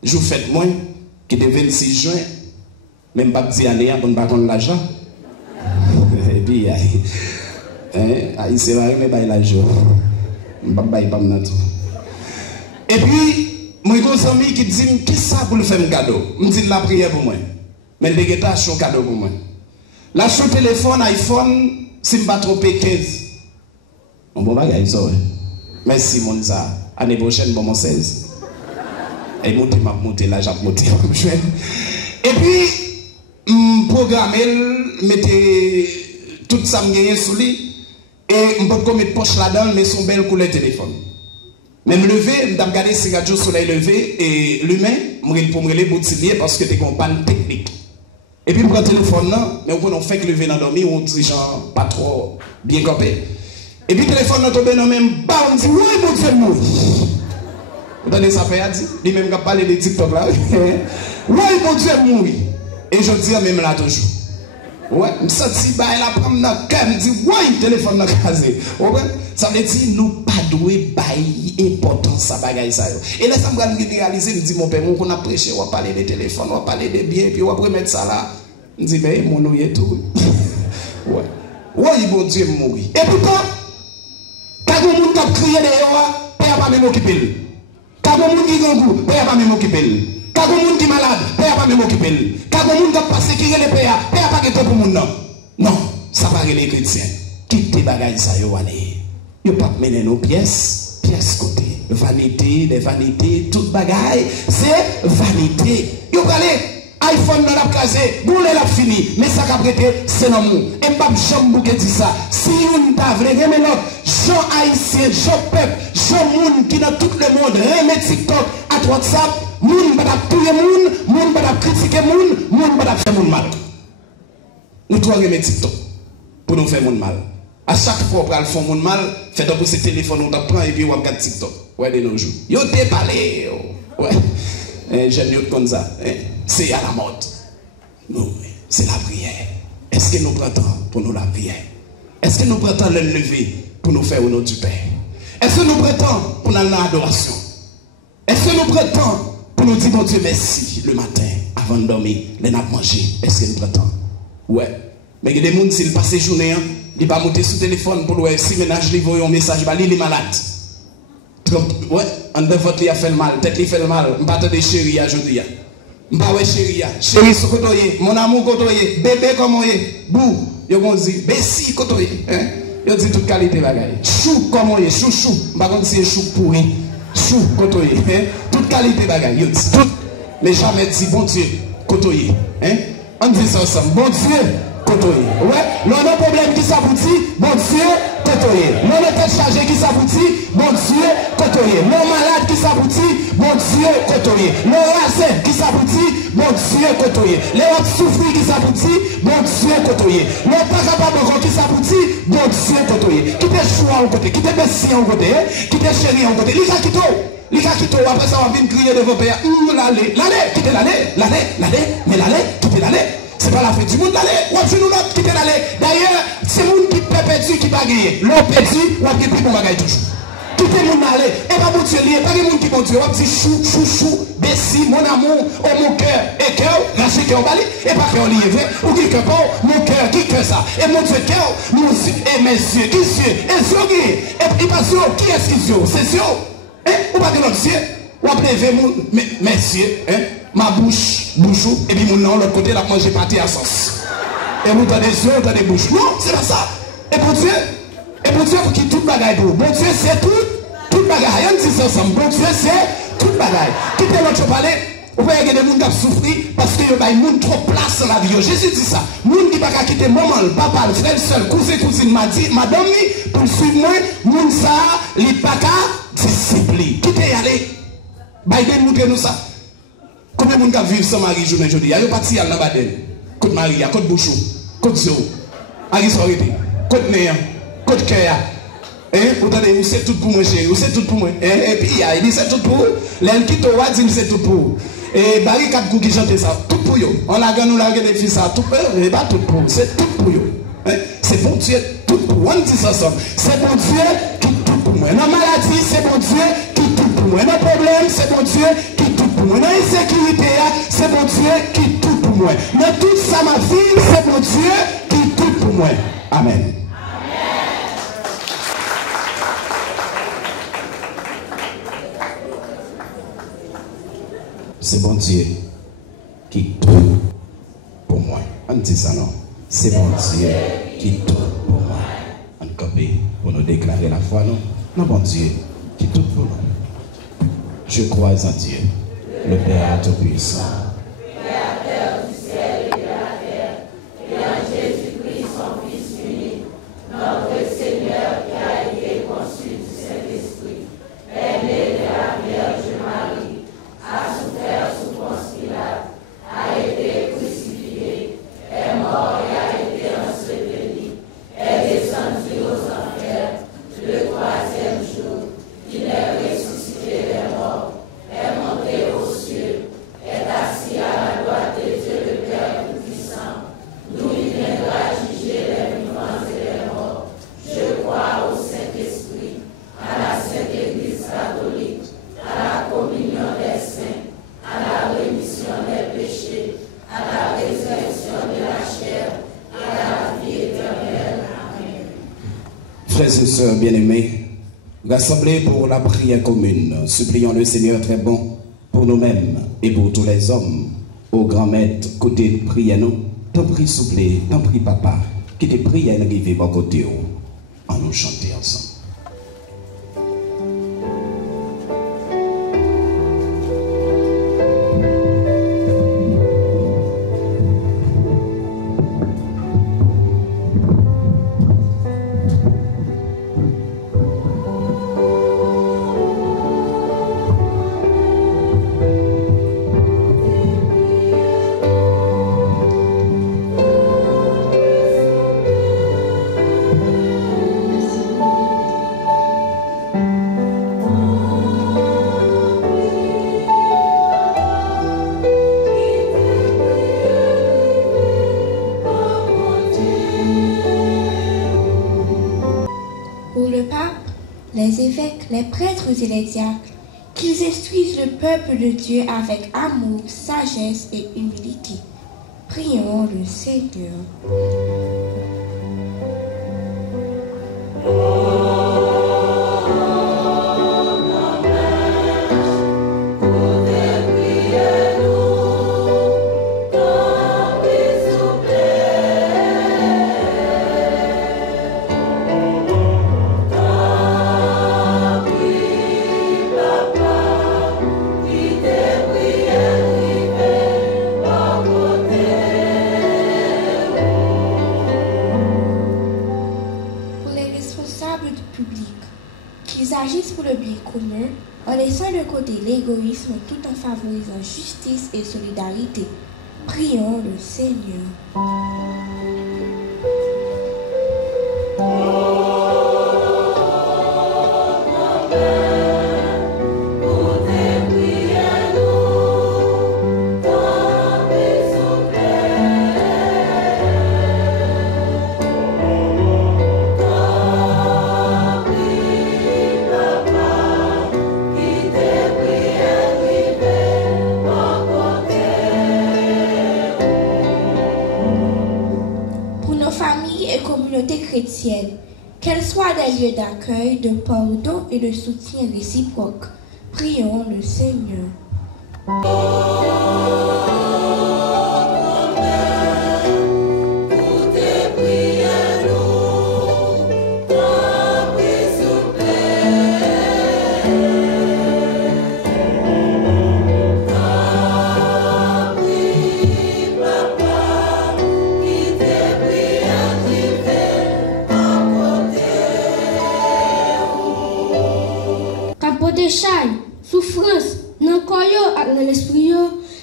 Je vous fête moins qui est 26 juin. Même pas petit année pour ne pas prendre l'argent. Et puis c'est vrai mais pas l'argent. Pas tout. Et puis moi j'ai un ami qui dit qui ça pour le faire un cadeau. Me dit la prière pour moi. Mais le déguetage un cadeau pour moi. Là sur téléphone iPhone si me pas tromper 15. Bon bagage ça. Merci mon ça. Année prochaine bon mon 16. Et monter là j'ai monté. Et puis programmer mettez tout ça me gagner sous lui et me pas mettre poche là-dedans mais son bel couleur téléphone. Mais me lever, me regarder si radio soleil levé et l'humain, pour me lever boutillier parce que t'es en panne technique. Et puis me prend téléphone là, mais on fait que lever dans dormir, on dit genre pas trop bien campé. Et puis téléphone là tombé dans même bas, on dit oui mon Dieu mourir. Vous entendez ça fait dit, lui même qui parler de TikTok là. Oui mon Dieu mourir. Et je dis même là toujours. Ouais, je me sens bah elle a pris dans cœur, me dit ouais téléphone là casé. Ça veut dire nous pas doué bail importance ça bagaille ça. Et là ça me réaliser, me dit mon père on a prêché, on va parler de téléphone, on va parler de biens puis on va remettre ça là. Me dit mais mon ouïe tout. Ouais. Ouais bon Dieu mourir. Et pourtant quand on monde qui crier dehors, père pas même occuper. Quand on monde qui gangou, père pas même occuper. Quand on monde qui malade, père pas même occuper. Quand on monde qui passer qui les père pas que pour monde non. Non, ça va les chrétiens. Quitte bagaille ça yo aller. Yo pas mener nos pièces côté. Vanité, des vanités, toute bagaille, c'est vanité. Yo aller iPhone dans la case, boule la fini, mais ça qu'a prêté, c'est non mou. Et pas jambe qui dit ça. Si on t'a vrai remet l'autre, Jean haïtien, Jean peuple, Jean moun qui dans tout le monde remet TikTok à WhatsApp, moun pas tuer moun pas critiquer moun pas faire moun mal. Nous doit remettre TikTok pour nous faire moun mal. À chaque fois qu'on fait moun mal, fait donc ce téléphone on t'apprend et puis on regarde TikTok. Ouais de nos jours. Yo t'es parlé. Ouais. J'aime comme ça. C'est à la mode. Non, c'est la prière. Est-ce que nous prenons pour nous la prière? Est-ce que nous prenons le lever pour nous faire au nom du Père? Est-ce que nous prenons pour nous l'adoration? Est-ce que nous prenons pour nous dire mon Dieu merci le matin avant de dormir, les n'a manger? Est-ce que nous prenons? Ouais. Mais il y a des gens qui passent la journée, ils ne vont pas monter sur le téléphone pour le si ménage lui voit un message, il est malade. Ouais, en de votre lit a fait le mal, peut-être il fait le mal, je ne pas de chérie aujourd'hui. Je ne pas chérie, chérie sur côté, mon amour côté, bébé comme est, bou, yo vont dire, bessi côté, hein, yo dit toute qualité bagaille. Chou comme est, chou, je ne pas si c'est chou pourri, chou côté, hein, toute qualité bagaille, yo dit tout, mais jamais dit bon Dieu côté, hein, on dit ça ensemble, bon Dieu côté, ouais, l'on a un problème qui s'aboutit, bon Dieu côté, l'on a tête chargée qui s'aboutit, bon Dieu côté, l'on malade qui s'aboutit, bon Dieu côté, l'on racé qui s'aboutit, bon Dieu côté, l'on souffrir qui s'aboutit, bon Dieu côté, l'on pas capable qui s'aboutit, bon Dieu côté, qui te choix en côté, qui te bessie en côté, qui te chérie en côté, l'ika quito, après ça on vient crier de vos pères, l'allée, quittez l'allée, mais l'allée, quittez l'allée. C'est pas la fête du monde d'aller, ou tu nous l'autre qui peut aller. D'ailleurs, c'est le monde qui peut perdu qui va gagner. L'on perdu, ou qui peut gagner toujours. Tout le monde aller, et pas mon Dieu lié, pas le monde qui bon Dieu. On dit chou, bessie, mon amour, oh mon cœur, et cœur, lâchez cœur balé, et pas cœur lié, vrai, ou qui cœur pas, mon cœur, qui cœur ça, et mon Dieu cœur, mon Dieu, et mes yeux, qui yeux, et yeux, et pas sûr, qui est-ce qui yeux, c'est sûr, ou pas de l'autre yeux, ou après, mes yeux, ma bouche, bouchou, et puis mon nom, l'autre côté, la manger pâté à sauce. Et vous avez des yeux, vous avez des bouches. Non, c'est pas ça. Et pour Dieu, pour qui tout bagaille pour. Bon Dieu, c'est tout bagaille. On dit ça ensemble. Bon Dieu, c'est tout bagaille. Qui peut l'autre parler? Vous voyez qu'il y a des gens qui souffrent parce qu'il y a des gens trop place dans la vie. Jésus dit ça. Les gens qui ne peuvent pas quitter maman, le papa, le frère, le seul, cousin, madame, pour suivre moi, moun ça, li pas ka disciple. Qui t'est allé? Biden montre nous ça. Combien de monde vivent sans mari journée aujourd'hui? Il y a parti à la Baden. Côte Maria, côte Bouchou, côte Zéro, Ari Sorité, côte Néa, côte Kéa. Vous entendez, c'est tout pour moi, chérie, c'est tout pour moi. Et puis il dit c'est tout pour vous. L'elle qui te voit dit c'est tout pour vous. Et barricade qui chante ça, tout pour vous. On a gagné, des filles ça, tout pour vous, pas tout pour vous, c'est tout pour vous. C'est bon Dieu, tout pour vous. On dit ça ensemble. C'est bon Dieu qui tout pour moi. Dans la maladie, c'est bon Dieu qui tout pour moi. Dans le problème, c'est bon Dieu qui tout pour moi. Dans l'insécurité, c'est bon Dieu qui tout pour moi. Dans tout ça, ma vie, c'est bon Dieu qui tout pour moi. Amen. C'est bon Dieu qui tout pour moi. On dit ça non. C'est bon Dieu qui tout pour moi. On copie pour nous déclarer la foi non. Non bon Dieu qui tout pour nous. Je crois en Dieu, le Père Tout-Puissant. Créateur du ciel et de la terre, et en Jésus-Christ son Fils unique, notre Seigneur qui a été conçu du Saint-Esprit, est né de la Vierge Marie, a souffert sous Ponce Pilate, a été crucifié, est mort et a été enseveli, est descendu aux enfers, le troisième jour, il est ressuscité des morts, est monté aux cieux, est assis à la droite de Dieu le Père Tout-Puissant, d'où il viendra juger les vivants et les morts. Je crois au Saint-Esprit, à la Sainte Église catholique, à la communion des saints, à la rémission des péchés, à la résurrection de la chair, à la vie éternelle. Amen. Frères et sœurs bien-aimés, rassemblés pour la prière commune, supplions le Seigneur très bon pour nous-mêmes et pour tous les hommes. Au grand maître, côté prière nous, t'en prie souple, t'en prie papa, qui te prie à arriver par côté en nous chanter ensemble. les évêques, les prêtres et les diacres, qu'ils instruisent le peuple de Dieu avec amour, sagesse et humilité. Prions le Seigneur. En laissant de côté l'égoïsme tout en favorisant justice et solidarité, prions le Seigneur. Chrétienne, qu'elles soient des lieux d'accueil, de pardon et de soutien réciproque. Prions le Seigneur. porter chai, souffrance, dans le corps et dans l'esprit,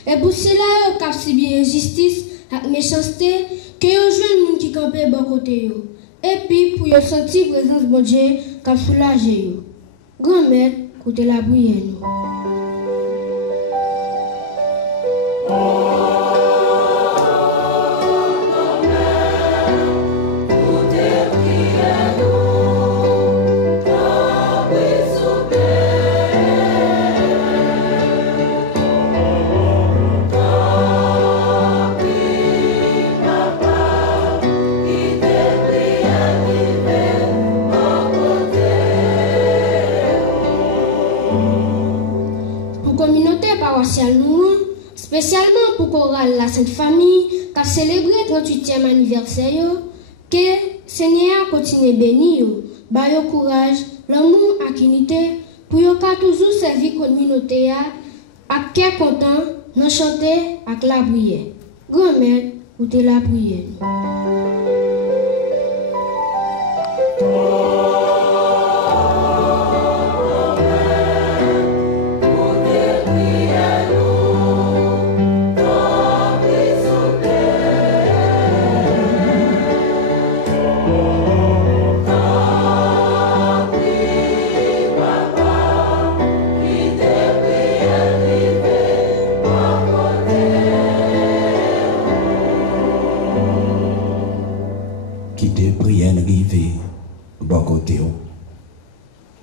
et pour cela, cap subir injustice et méchanceté, que yo joue monde qui campe bon côté yo. Et puis pour yo sentir présence bon Dieu cap soulager yo. Grand-mère, côté la prière nous. Spécialement pour chorale la Sainte Famille qui a célébré le 38e anniversaire, que Seigneur continue bénir, ba yo courage, l'amour et l'unité pour yo toujours servir la communauté avec cœur content, dans chanter avec la prière. Grand-mère, ou te la prière.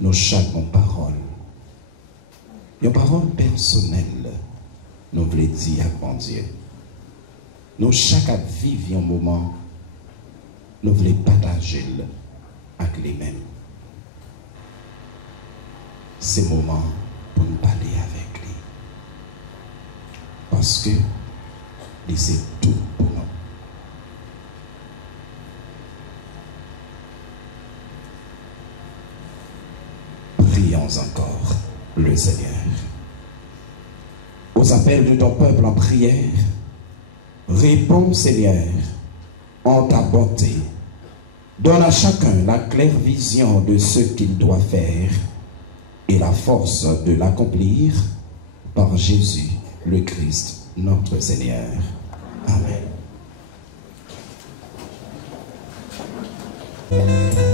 Nous chaque parole. Une parole personnelle, nous voulons dire à bon Dieu. Nous chaque vivre un moment, nous voulons partager avec lui-même. C'est le moment pour nous parler avec lui. Parce que c'est tout pour nous. Prions encore le Seigneur. Aux appels de ton peuple en prière, réponds Seigneur en ta bonté. Donne à chacun la claire vision de ce qu'il doit faire et la force de l'accomplir par Jésus le Christ, notre Seigneur. Amen. Yes.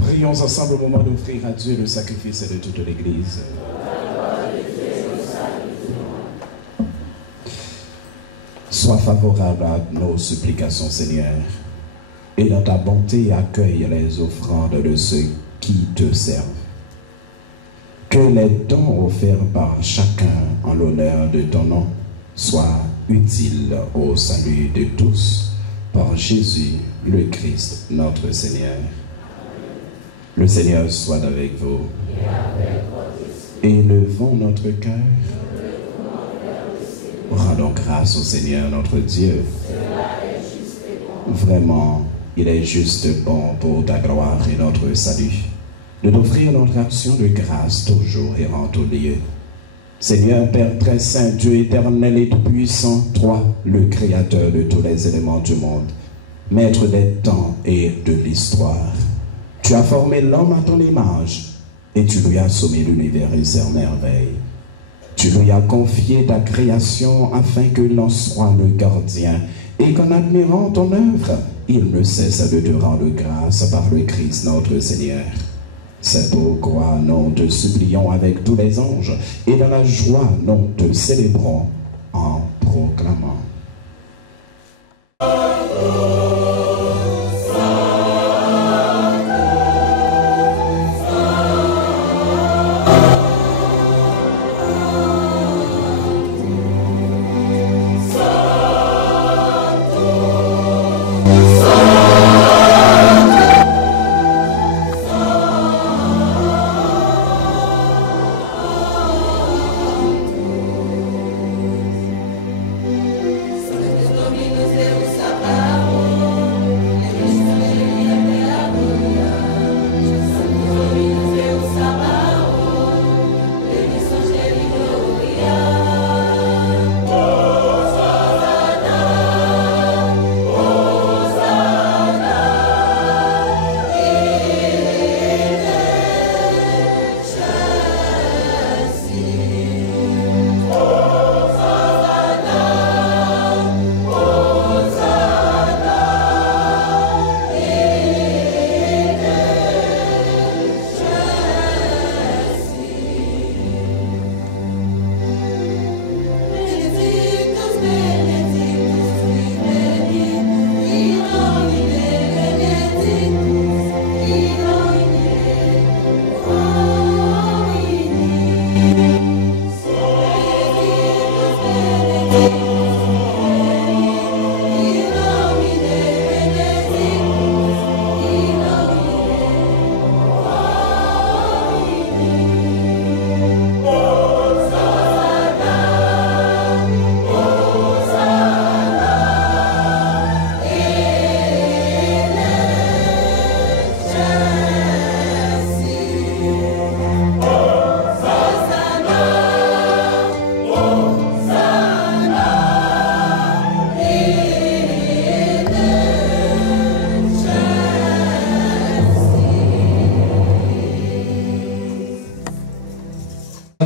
Prions ensemble au moment d'offrir à Dieu le sacrifice de toute l'Église. Sois favorable à nos supplications, Seigneur, et dans ta bonté accueille les offrandes de ceux qui te servent. Que les dons offerts par chacun en l'honneur de ton nom soient utiles au salut de tous, par Jésus le Christ, notre Seigneur. Le Seigneur soit avec vous. Élevons notre cœur. Rendons grâce au Seigneur notre Dieu. Vraiment, il est juste bon pour ta gloire et notre salut de t'offrir notre action de grâce toujours et en tout lieu. Seigneur, Père très saint, Dieu éternel et tout-puissant, toi, le Créateur de tous les éléments du monde, Maître des temps et de l'histoire, tu as formé l'homme à ton image et tu lui as sommet l'univers et ses merveilles. Tu lui as confié ta création afin que l'on soit le gardien et qu'en admirant ton œuvre, il ne cesse de te rendre grâce par le Christ notre Seigneur. C'est pourquoi nous te supplions avec tous les anges et dans la joie nous te célébrons en proclamant.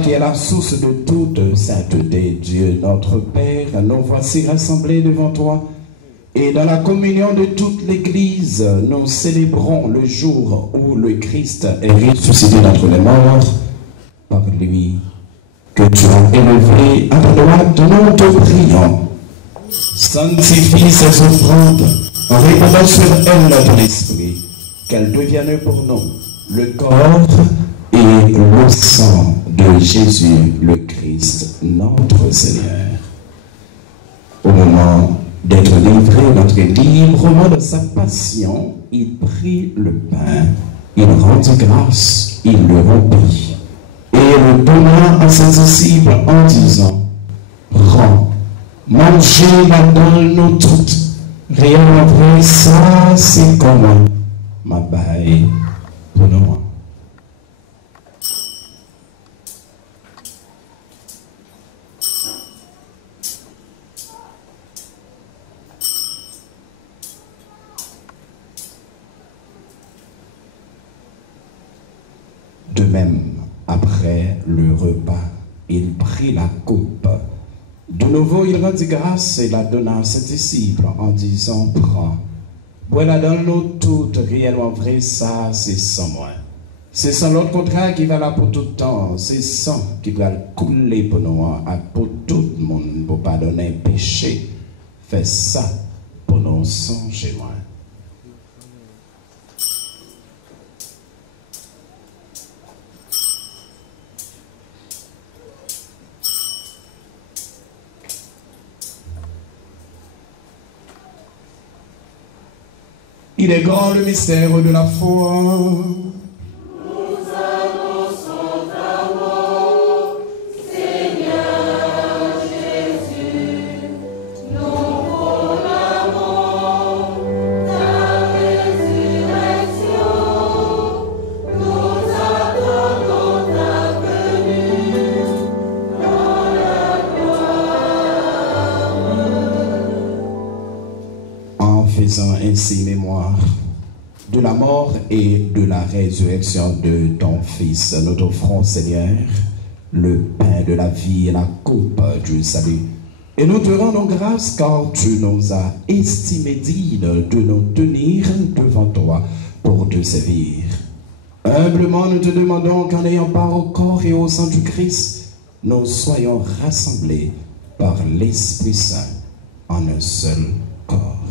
Qui est la source de toute sainteté, Dieu notre Père, nous voici rassemblés devant toi et dans la communion de toute l'Église, nous célébrons le jour où le Christ est ressuscité d'entre les morts. Par lui que tu as élevé à ta droite, nous te prions. Sanctifie ces offrandes en répandant sur elles ton esprit, qu'elles deviennent pour nous le corps et le sang de Jésus le Christ, notre Seigneur. Au moment d'être livré notre librement de sa passion, il prit le pain, il rendit grâce, il le rompit et le donna à ses disciples en disant: Prends, mangez là-dedans nous toutes, rien après ça, c'est commun, ma baille pour nous. même, après le repas, il prit la coupe. De nouveau, il rendit grâce et la donna à ses disciples en disant, prends, bois-la dans l'eau toute, réellement vrai, ça, c'est sans moi. C'est sans l'autre contrat qui va là pour tout le temps. C'est sang qui va couler pour nous, pour tout le monde, pour pardonner le péché. Fais ça pour nous songer loin. Il est grand le mystère de la foi. Nous annonçons ta mort, Seigneur Jésus. Nous proclamons ta résurrection. Nous attendons ta venue dans la gloire. En faisant ainsi mémoire de la mort et de la résurrection de ton Fils, nous t'offrons, Seigneur, le pain de la vie et la coupe du salut. Et nous te rendons grâce car tu nous as estimé dignes de nous tenir devant toi pour te servir. Humblement, nous te demandons qu'en ayant part au corps et au sang du Christ, nous soyons rassemblés par l'Esprit Saint en un seul corps.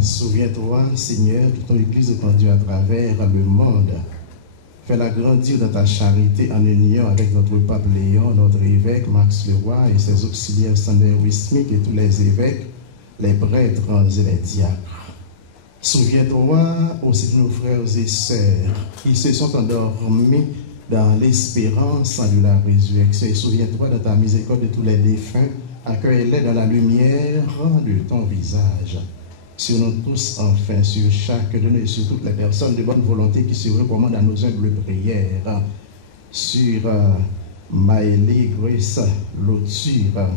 Souviens-toi, Seigneur, de ton Église étendue à travers le monde. Fais-la grandir dans ta charité en union avec notre pape Léon, notre évêque Max Leroy et ses auxiliaires Samuel Wismik et tous les évêques, les prêtres et les diacres. Souviens-toi aussi de nos frères et sœurs qui se sont endormis dans l'espérance de la résurrection. Et souviens-toi de ta miséricorde de tous les défunts, accueille-les dans la lumière de ton visage. Sur nous tous, enfin, sur chaque de nous et sur toutes les personnes de bonne volonté qui se recommandent à nos humbles prières. Sur Maëlie, Grace, Loture,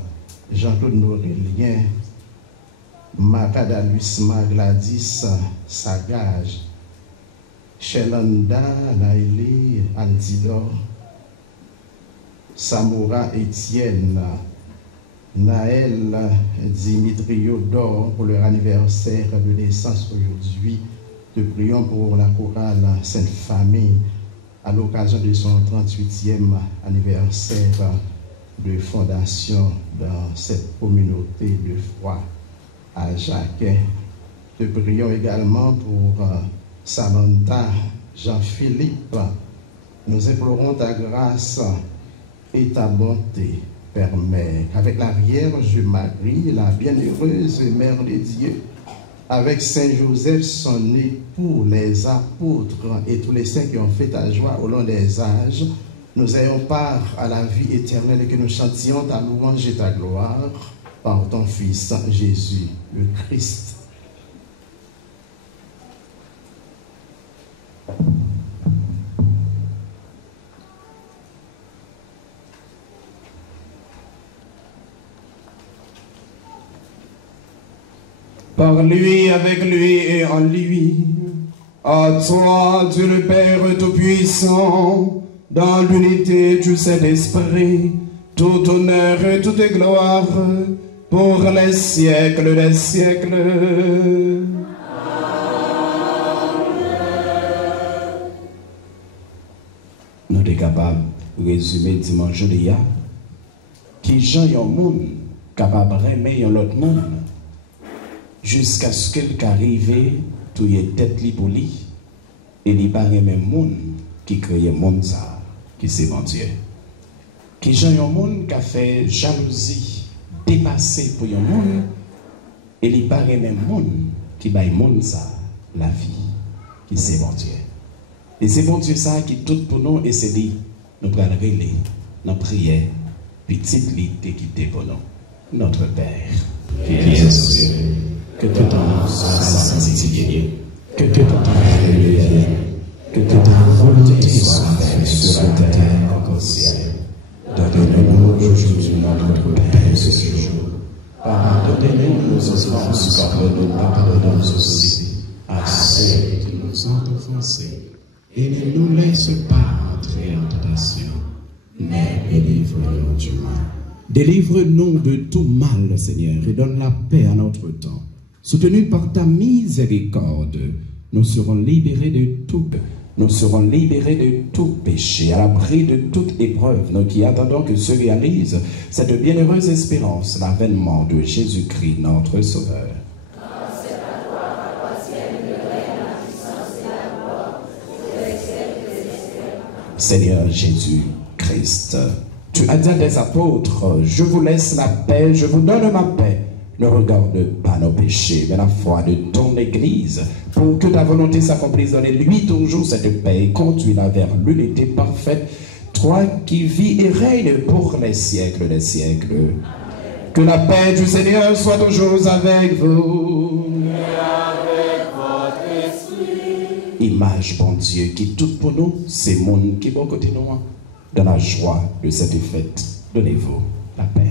Jean-Claude Norélien, Marada Luisma, Gladys, Sagage, Shelanda, Naïli, Altidor, Samoura, Étienne, Naël, Dimitrio d'Or pour leur anniversaire de naissance aujourd'hui. Te prions pour la chorale Sainte Famille à l'occasion de son 38e anniversaire de fondation dans cette communauté de foi à Jacquet. Te prions également pour Samantha, Jean-Philippe. Nous implorons ta grâce et ta bonté. Permet qu'avec la Vierge Marie, la bienheureuse Mère de Dieu, avec Saint Joseph, son époux, les apôtres et tous les saints qui ont fait ta joie au long des âges, nous ayons part à la vie éternelle et que nous chantions ta louange et ta gloire par ton Fils Jésus, le Christ. Par lui, avec lui et en lui, à toi, Dieu le Père Tout-Puissant, dans l'unité du Saint-Esprit, tout honneur et toute gloire, pour les siècles des siècles. Nous sommes capables de résumer dimanche d'hier, qui gens y a un monde capable de remettre l'autre monde, jusqu'à ce qu'il arrive, tout y est tête li pour lui, et il pas même monde qui crée le monde ça, qui c'est mon Dieu. Qui j'ai un monde qui a fait jalousie, dépassé pour un monde, et il pas même monde qui baille monde ça, la vie, qui c'est mon Dieu. Et c'est bon Dieu ça qui tout pour nous, et c'est dit, nous prenons relais, nous prions, petite l'idée qui était pour nous, notre Père, qui est aux cieux. Que ton nom soit sanctifié, que ton règne vienne, que ta volonté soit faite sur la terre comme au ciel. Donne-nous aujourd'hui notre pain de ce jour. Pardonnez-nous nos offenses comme nous pardonnons aussi à ceux qui nous ont offensés. offensés, et ne nous laisse pas entrer en tentation, mais délivre-nous du mal. Délivre-nous de tout mal, Seigneur, et donne la paix à notre temps. Soutenus par ta miséricorde, nous serons libérés de tout. Nous serons libérés de tout péché, à l'abri de toute épreuve, nous qui attendons que se réalise cette bienheureuse espérance, l'avènement de Jésus-Christ, notre Sauveur. Seigneur Jésus-Christ, tu as dit à tes apôtres, je vous laisse la paix, je vous donne ma paix. Ne regarde pas nos péchés, mais la foi de ton Église, pour que ta volonté s'accomplisse. Donne-lui toujours cette paix et conduis-la vers l'unité parfaite, toi qui vis et règnes pour les siècles des siècles. Que la paix du Seigneur soit toujours avec vous. Et avec votre esprit. Image, bon Dieu, qui tout pour nous, c'est monde qui est bon côté nous. Dans la joie de cette fête, donnez-vous la paix.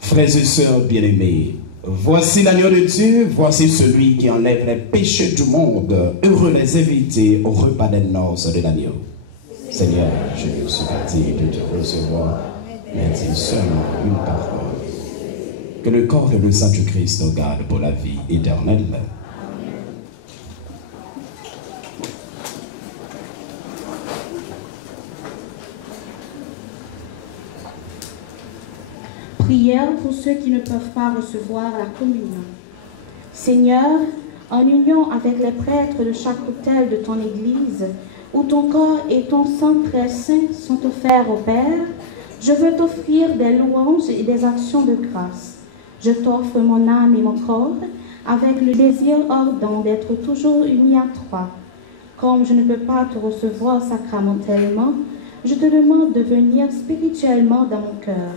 Frères et sœurs bien-aimés, voici l'agneau de Dieu, voici celui qui enlève les péchés du monde. Heureux les invités au repas des noces de l'agneau. Seigneur, je ne suis pas digne de te recevoir, mais dis seulement une parole. Que le corps et le sang du Christ nous gardent pour la vie éternelle. Prière pour ceux qui ne peuvent pas recevoir la communion. Seigneur, en union avec les prêtres de chaque autel de ton Église, où ton corps et ton sang très saint sont offerts au Père, je veux t'offrir des louanges et des actions de grâce. Je t'offre mon âme et mon corps, avec le désir ardent d'être toujours unis à toi. Comme je ne peux pas te recevoir sacramentellement, je te demande de venir spirituellement dans mon cœur.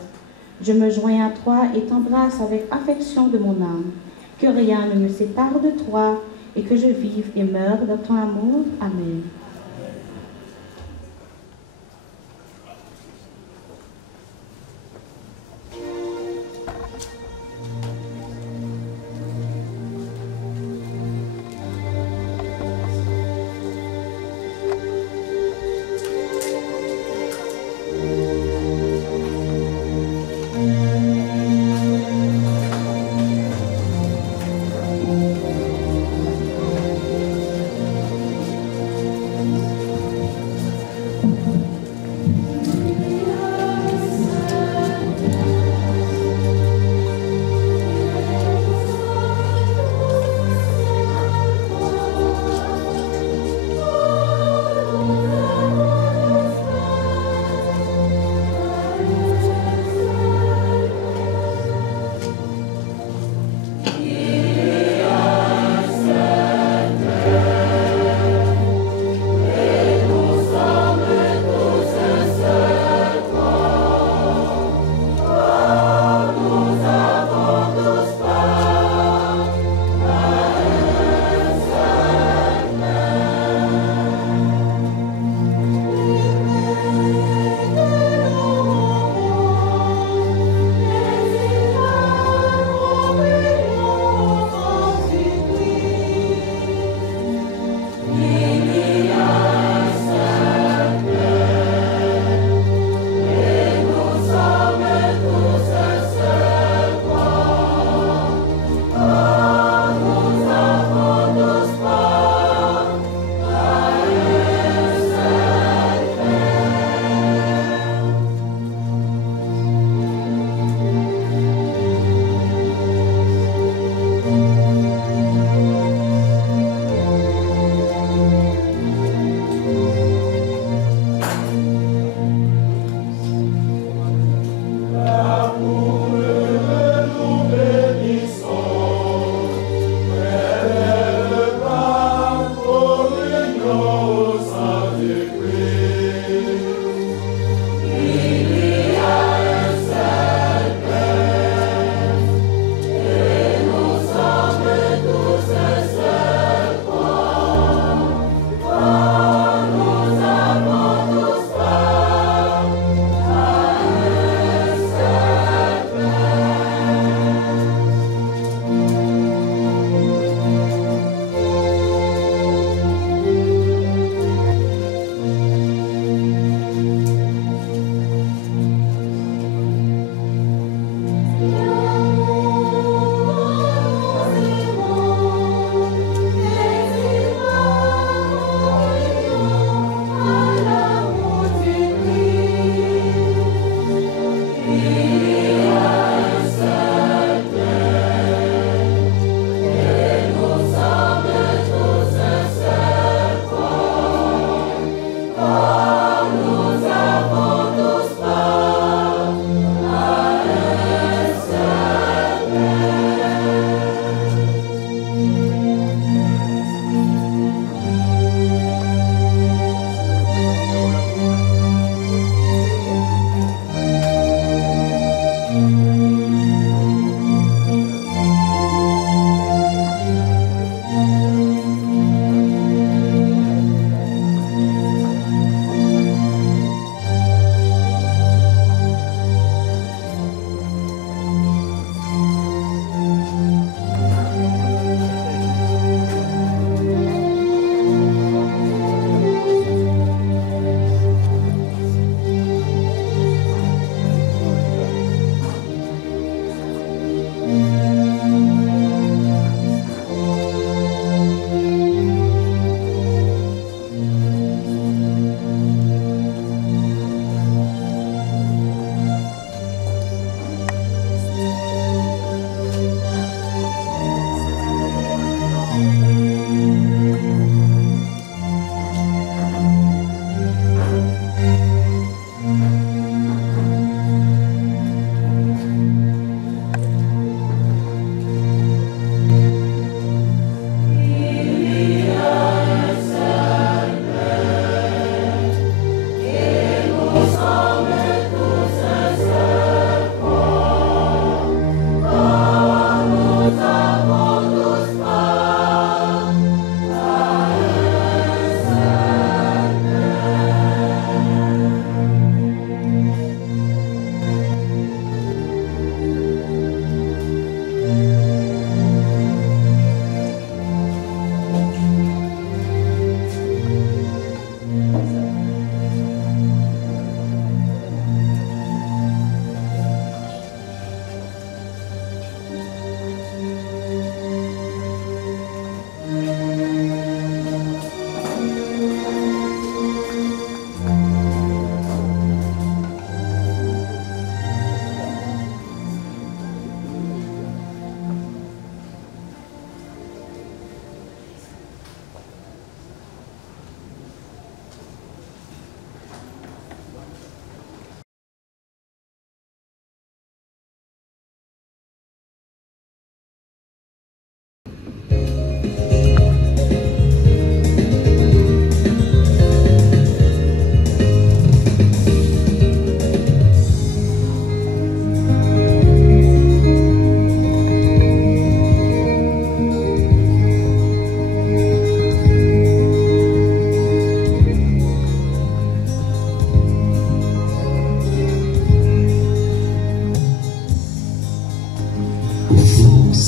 Je me joins à toi et t'embrasse avec affection de mon âme. Que rien ne me sépare de toi et que je vive et meure dans ton amour. Amen.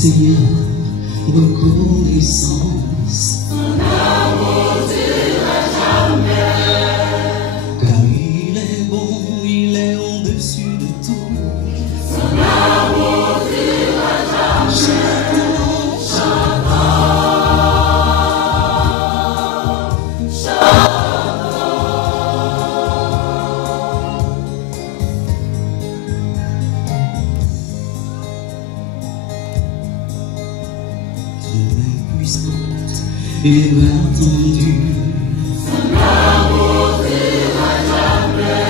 Seigneur, reconnaissance. Son amour durera jamais. Car il est bon, il est au-dessus de tout. Son amour durera jamais. Chantons, et attendu. Son amour durera jamais.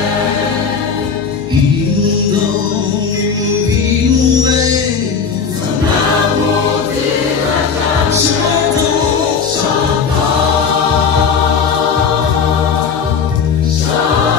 Il nous donne une vie nouvelle. Son amour durera jamais. Chantons,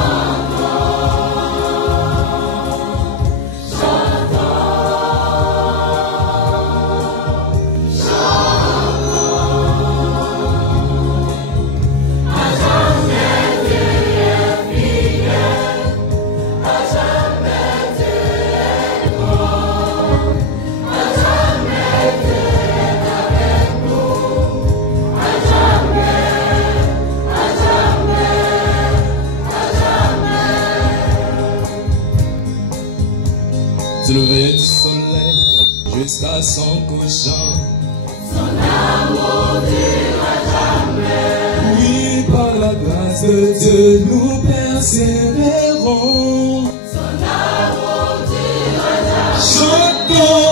du lever du soleil jusqu'à son couchant. Son amour durera jamais. Oui, par la grâce de Dieu, nous persévérons. Son amour durera jamais. Chantons,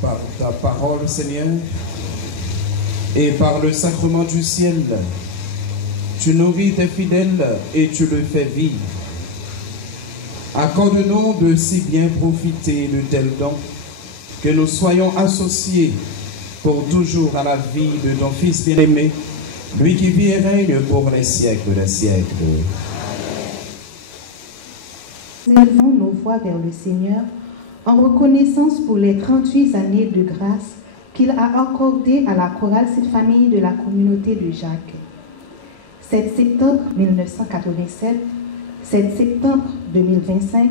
par ta parole, Seigneur, et par le sacrement du ciel, tu nourris tes fidèles et tu le fais vivre. Accorde-nous de si bien profiter de tels dons, que nous soyons associés pour toujours à la vie de ton Fils bien-aimé, lui qui vit et règne pour les siècles des siècles. Élevons nos voix vers le Seigneur en reconnaissance pour les 38 années de grâce qu'il a accordées à la chorale Cette Famille de la communauté de Jacques. 7 septembre 1987, 7 septembre 2025,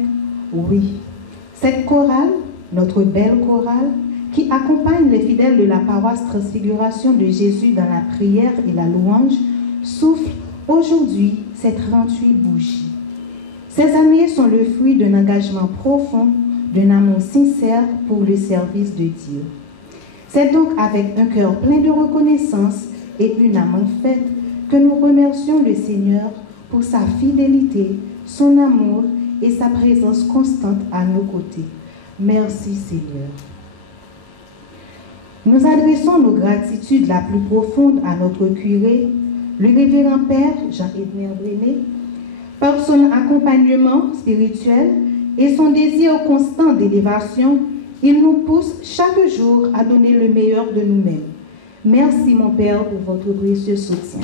oui, cette chorale, notre belle chorale, qui accompagne les fidèles de la paroisse Transfiguration de Jésus dans la prière et la louange, souffle aujourd'hui ces 38 bougies. Ces années sont le fruit d'un engagement profond, d'un amour sincère pour le service de Dieu. C'est donc avec un cœur plein de reconnaissance et une âme en fête que nous remercions le Seigneur pour sa fidélité, son amour et sa présence constante à nos côtés. Merci Seigneur. Nous adressons nos gratitudes la plus profonde à notre curé, le révérend Père Jean-Edmer Brené, par son accompagnement spirituel et son désir constant d'élévation. Il nous pousse chaque jour à donner le meilleur de nous-mêmes. Merci mon Père pour votre précieux soutien.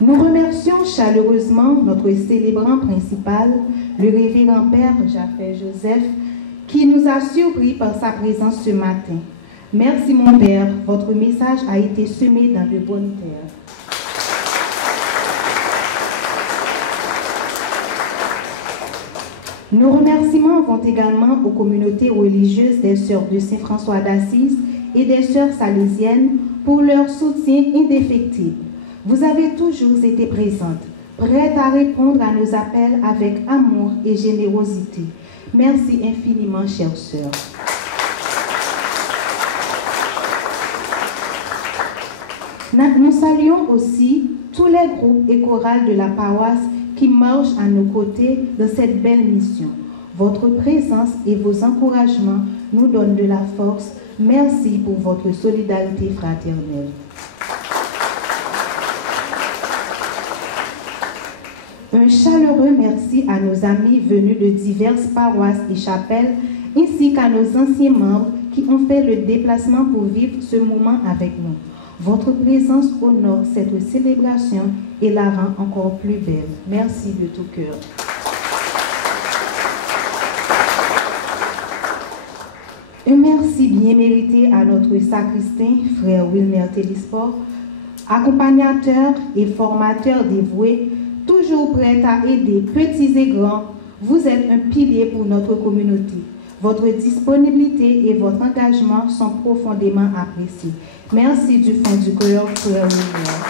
Nous remercions chaleureusement notre célébrant principal, le révérend Père Jaffé Joseph, qui nous a surpris par sa présence ce matin. Merci mon Père, votre message a été semé dans de bonnes terres. Nos remerciements vont également aux communautés religieuses des Sœurs de Saint-François d'Assise et des Sœurs salésiennes pour leur soutien indéfectible. Vous avez toujours été présentes, prêtes à répondre à nos appels avec amour et générosité. Merci infiniment, chères sœurs. Nous saluons aussi tous les groupes et chorales de la paroisse qui marchent à nos côtés dans cette belle mission. Votre présence et vos encouragements nous donnent de la force. Merci pour votre solidarité fraternelle. Un chaleureux merci à nos amis venus de diverses paroisses et chapelles, ainsi qu'à nos anciens membres qui ont fait le déplacement pour vivre ce moment avec nous. Votre présence honore cette célébration et la rend encore plus belle. Merci de tout cœur. Un merci bien mérité à notre sacristain, frère Wilmer Télisport, accompagnateur et formateur dévoué, toujours prêt à aider petits et grands. Vous êtes un pilier pour notre communauté. Votre disponibilité et votre engagement sont profondément appréciés. Merci du fond du cœur, frère Wilmer.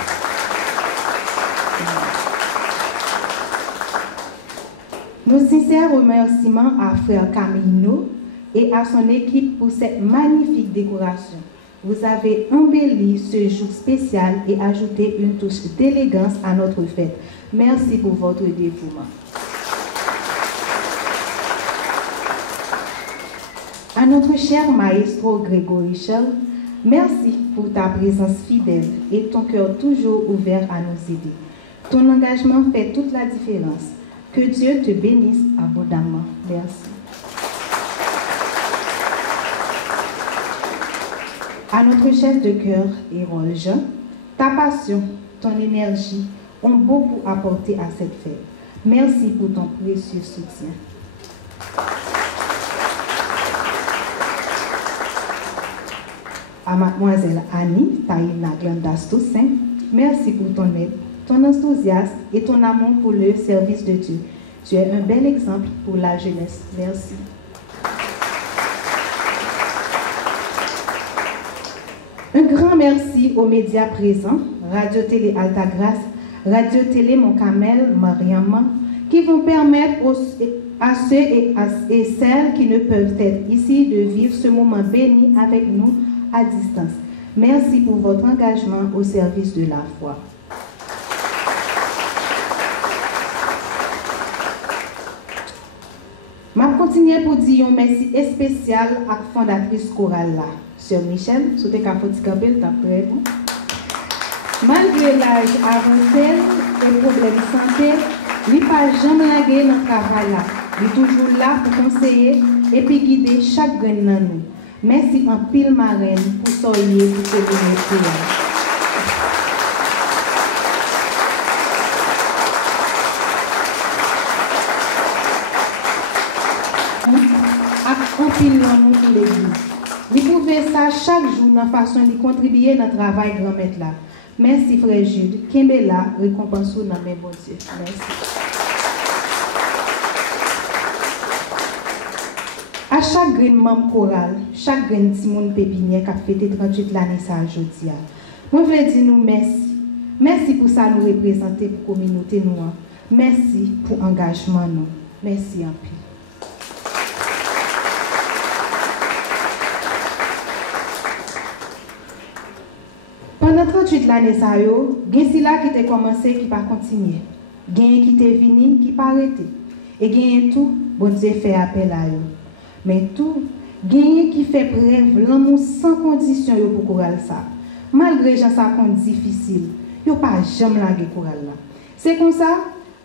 Nos sincères remerciements à frère Camino et à son équipe pour cette magnifique décoration. Vous avez embelli ce jour spécial et ajouté une touche d'élégance à notre fête. Merci pour votre dévouement. À notre cher maestro Grégory Schell, merci pour ta présence fidèle et ton cœur toujours ouvert à nous aider. Ton engagement fait toute la différence. Que Dieu te bénisse abondamment. Merci. À notre chef de chœur, Hérol Jean, ta passion, ton énergie ont beaucoup apporté à cette fête. Merci pour ton précieux soutien. À mademoiselle Annie Taïna Glandas Toussaint, merci pour ton aide, ton enthousiasme et ton amour pour le service de Dieu. Tu es un bel exemple pour la jeunesse. Merci. Un grand merci aux médias présents, Radio-Télé Altagrace, Radio-Télé Moncamel, Mariama, qui vont permettre à ceux et celles qui ne peuvent être ici de vivre ce moment béni avec nous à distance. Merci pour votre engagement au service de la foi. Je continue pour dire un merci spécial à la fondatrice chorale là, Sœur Michel, souhaitez qu'à Fotikabel, t'as prêt. Malgré l'âge avancé et problèmes de santé, il n'a pas jamais lagué dans le travail là. Il est toujours là pour conseiller et puis guider chaque grain dans nous. Merci en pile marraine pour soigner pour ce bénéfice. En pile l'amour pour l'église. Vous pouvez ça chaque jour dans la façon de contribuer dans le travail grand-maître là. Merci frère Jude. Kembe là, récompense dans mes bons Dieu. Merci. À chaque grain membre choral, chaque grain de Simone Pépinière qui a fêté 38 l'année ça aujourd'hui. Moi je veux dire nous merci. Merci pour ça nous représenter pour la communauté noire. Merci pour l'engagement nous. Merci en pile. Pendant 38 l'année ça yo, gen si là qui t'a commencé qui pas continuer. Gen qui t'est venu qui pas arrêté. Et gen tout bon Dieu fait appel à yo. Mais tout gen qui fait preuve l'amour sans condition yo pour coral ça. Malgré gens ça compte difficile, yo pas jamais lagué coral là. C'est comme ça,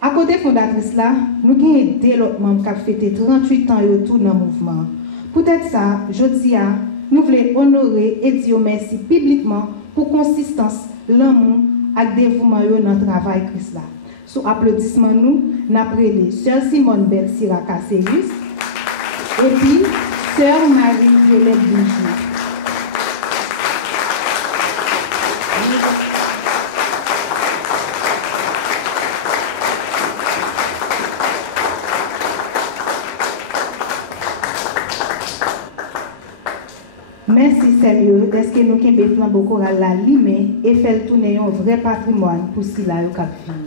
à côté fondatrice là, nous gen deux autres membres qui fêté 38 ans yo tout dans mouvement. Peut-être ça, jodi a, nous voulons honorer et dire merci publiquement pour consistance, l'amour et le dévouement dans le travail Christ là. Sous applaudissement nous, n'après les sœur Simone Bell Siraka Céris et puis sœur Marie-Violette Bijou. Merci sérieux est-ce que nous kembe flambeau choral la limé et fait tourner un vrai patrimoine pour si la yo k'ap vivre.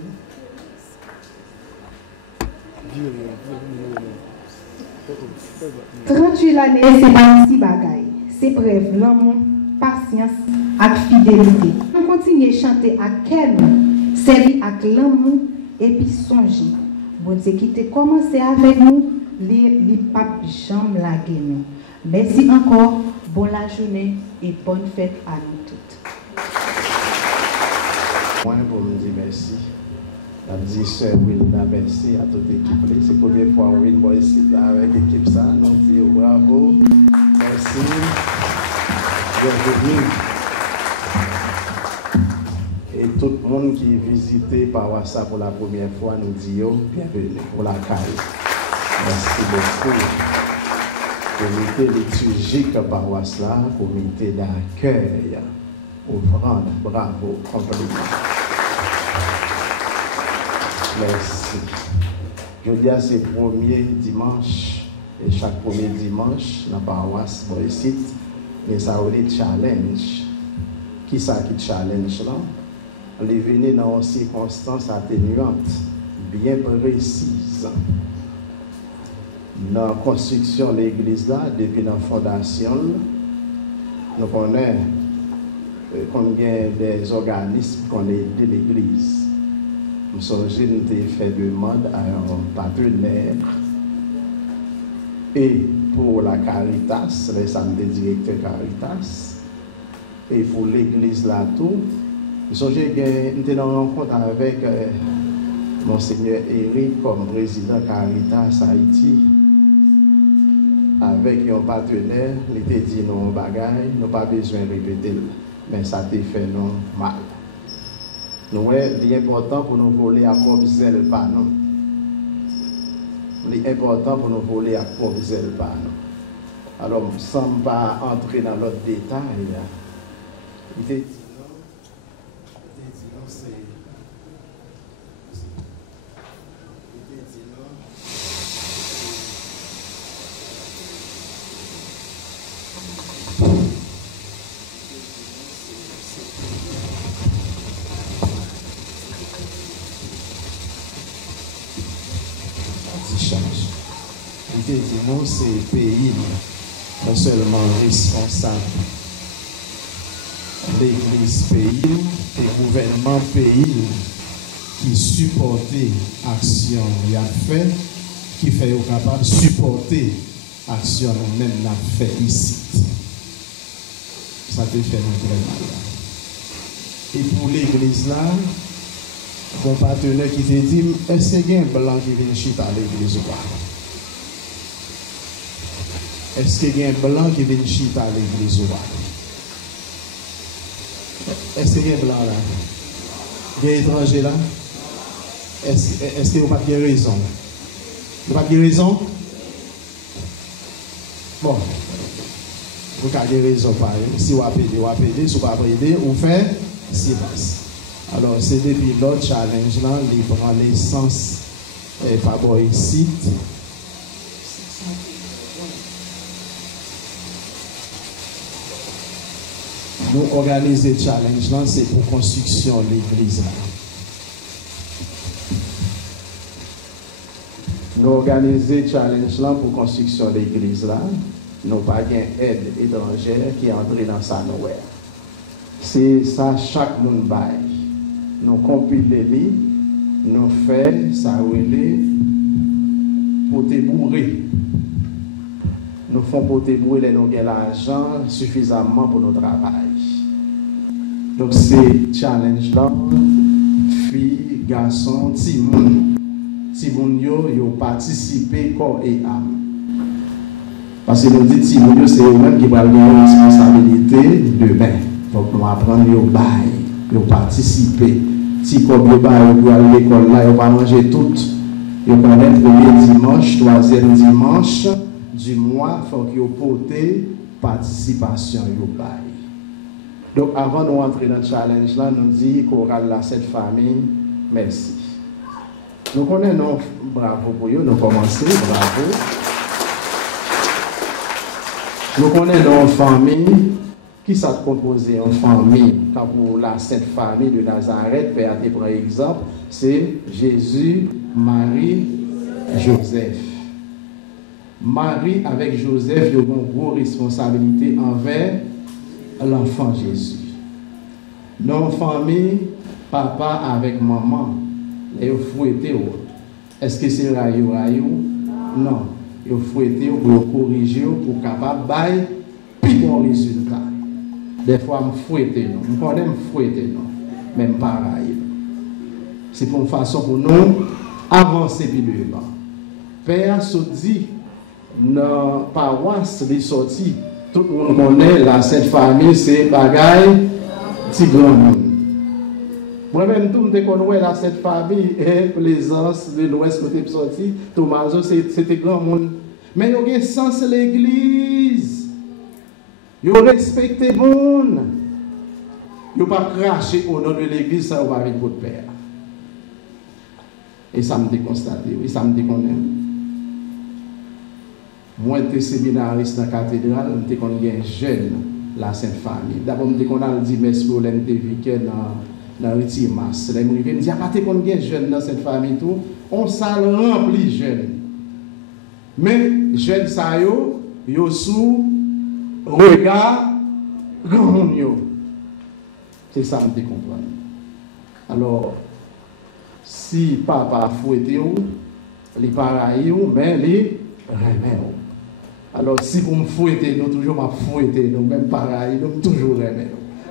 38 l'année c'est pas si bagaille. C'est preuve l'amour, patience et fidélité. On continue à chanter à quel servir avec l'amour et puis songer. Bon Dieu qui t'a commencé avec nous, li pas jamais laguer nous. Merci encore. Bonne la journée et bonne fête à nous toutes. Moi, pour me dire merci. Je dis sœur Wilda, merci à toute l'équipe. C'est la première fois que Wilda est ici avec l'équipe. Nous disons bravo, merci, bienvenue. Et tout le monde qui visite par ça pour la première fois, nous disons bienvenue pour la caille. Merci beaucoup. Comité liturgique paroisse là, comité d'accueil, offrande, bravo, compliment. Merci. Je dis à ces premiers dimanches, et chaque premier dimanche, dans la paroisse, dans le site, mais ça a été challenge. Qui ça qui challenge là? On est venu dans une circonstance atténuante, bien précise. Dans la construction de l'église là, depuis la fondation, nous connaissons combien des organismes qu'on aide l'église. Nous sommes fait demande à un partenaire et pour la Caritas, les samedis directeur Caritas, et pour l'église là tout. Nous sommes en rencontre avec Monseigneur Eric comme président Caritas Haïti. Avec un partenaire, il était dit non bagaille, nous pas besoin de répéter, mais ça t'a fait non mal. Nous, l'important pour nous voler à propre zèle pas non. L'important pour nous voler à propre zèle pas non. Alors, sans pas entrer dans l'autre détail, il était dit non, c'est. Nous, c'est pays, non seulement responsable, l'église pays, et gouvernement pays qui supportait l'action qu'il a fait, qui fait capable de supporter l'action même l'a fait ici. Ça te fait très mal. Et pour l'église là, mon partenaire qui te dit, est-ce qu'il y a un blanc qui vient chita à l'église ou pas? Est-ce qu'il y a un blanc qui vient chita à l'église ou pas? Est-ce qu'il y a un blanc là? Il y a un étranger là? Est-ce qu'il n'y a pas de raison? Il n'y a pas de raison? Bon, vous avez raison pareil. Si vous appelez, si vous ne pas appeler, vous faites silence. Alors, c'est depuis l'autre challenge là, il prend l'essence par ici. Nous organiser le challenge là, c'est pour construction de l'église là. Nous organiser le challenge là pour construction de l'église là. Nous n'avons pas d'aide étrangère qui est entrée dans sa nowhere. C'est ça, chaque monde bail. Nous compilons, nous faisons ça, pour te bourrer. Nous faisons pour te bourrer, nous avons l'argent suffisamment pour notre travail. Donc, c'est challenge là, filles, garçons, petits moun. Petits moun yo participé corps et âme. Parce que nous disons que c'est eux-mêmes qui vont avoir une responsabilité demain. Donc nous apprenons au bail, nous participer. Si comme le bail, vous allez à l'école là, vous pas manger tout. Vous prenez le premier dimanche, troisième dimanche du mois, il faut que vous portez participation au bail. Donc avant de rentrer dans le challenge là, nous disons chorale là, cette famille, merci. Nous connaissons, bravo pour eux, nous commençons, bravo. Nous connaissons une famille qui s'est composée en famille. Quand pour la Sainte Famille de Nazareth, Père, par exemple, c'est Jésus, Marie, Joseph. Marie avec Joseph, ils ont une grosse responsabilité envers l'enfant Jésus. Dans la famille, papa avec maman, ils ont fouetté. Est-ce que c'est raillou? Non. Il faut fouetter pour corriger, pour capable bailler plus bon résultat. Des fois, je fouette, je connais fouetter, même pareil. C'est pour une façon pour nous avancer plus devant. Père se dit, dans la paroisse, il est sorti. Tout le monde connaît, là, cette famille, c'est bagaille, petit grand monde. Moi-même, tout le monde connaît là, cette famille, et Plaisance, de l'Ouest, côté sorti, Thomaso, c'était grand monde. Mais il y a sens l'église. Il respecte le monde. Il ne pas cracher au nom de l'église, ça va avec votre père. Et ça me constaté, et ça me déconne. Moi, j'étais séminariste dans la cathédrale, je suis jeune, la Sainte Famille. D'abord, je suis dit, merci pour l'interview dans le Timas. Je me dis, quand on est jeune dans cette famille, on s'en remplit jeune. Mais jeune ça yo sous regard grand yo. C'est ça me comprendre. Alors si papa fouette ou les pareil ou mais les remet. Alors si vous me fouettez nous toujours m'a fouetter nous même pareil nous toujours remet.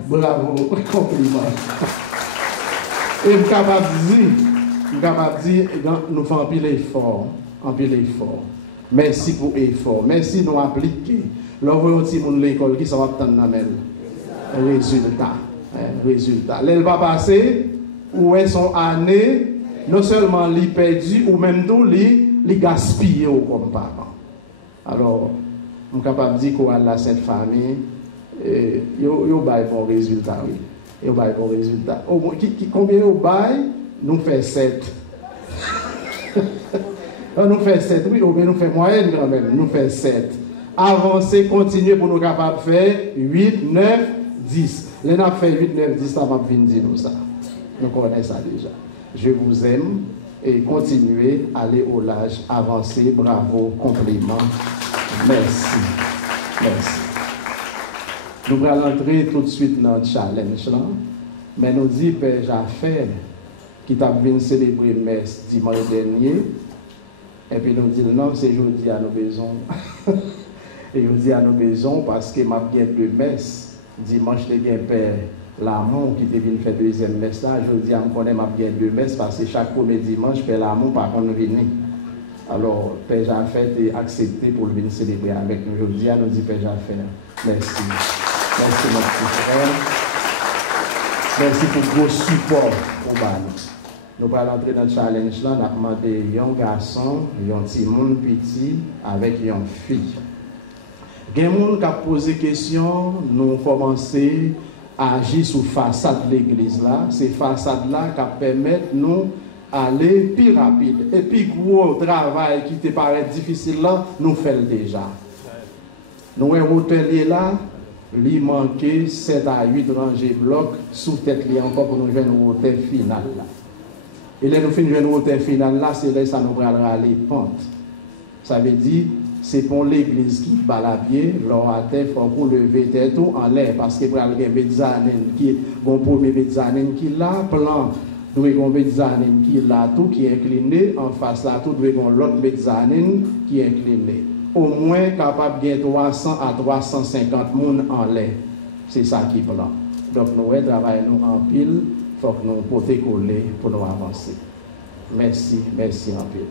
Bravo, compliment. Et je suis capable de dire nous faisons un pile effort, Merci pour l'effort. Merci de nous appliquer. Là, vous voyez l'école qui s'en va dans le résultat. Elle va passer, où est son année, non seulement les perdu, ou même tout les gaspillé comme parents. Alors, je suis capable de dire que cette famille, il y a un bon résultat. Il y a un bon résultat. Combien de bail? Nous faisons 7. Nous faisons 7, oui, ou bien nous faisons moyenne quand même, nous faisons 7. Avancer, continuer pour nous capables de faire 8, 9, 10. Les nous fait 8, 9, 10, ça va venir dire nous ça. Nous connaissons ça déjà. Je vous aime et continuez, allez au large, avancez, bravo, compliment. Merci. Merci. Nous allons entrer tout de suite dans le challenge là. Mais nous dit Père Jaffer, qui t'a bien célébré messe dimanche dernier. Et puis nous dit non, c'est jeudi à nos besoins. Et je dis à nos besoins parce que ma bien de messe, dimanche, les Père l'amour qui devait faire deuxième messe là, je dis à me connaître ma bien deux messes parce que chaque premier dimanche, Père l'amour par contre nous venir. Alors, Père Jaffet est accepté pour venir célébrer avec nous. Je dis à nous dit Père Jaffet, merci. Merci mon petit frère. Merci pour le gros support pour nous. Nous allons entrer dans le challenge là, nous avons demandé un garçon, un petit monde petit avec une fille. Il y a des gens qui ont posé des questions, nous commençons à agir sur la façade de l'église là. Ces façades là qui permettent nous aller plus rapide. Et puis, gros travail qui te paraît difficile là, nous faisons déjà. Nous avons un hôtelier là, il manquait 7 à 8 rangées blocs sous tête encore pour nous jouer un hôtel final là. Et là, nous finissons un hôtel final là, c'est là que ça nous prendra les pentes. Ça veut dire, c'est pour l'église qui bat la pied, leur à terre, il faut qu'on lever tête en l'air, parce que pour aller mezzanine qui est bon premier mezzanine qui là, plan, doit avoir mezzanine qui là, tout qui est incliné, en face là, tout doit avoir l'autre mezzanine qui est incliné. Au moins capable de 300 à 350 personnes en l'air. C'est ça qui est plan. Donc nous travaillons en pile, il faut que nous pouvons coller pour nous avancer. Merci, merci en pile.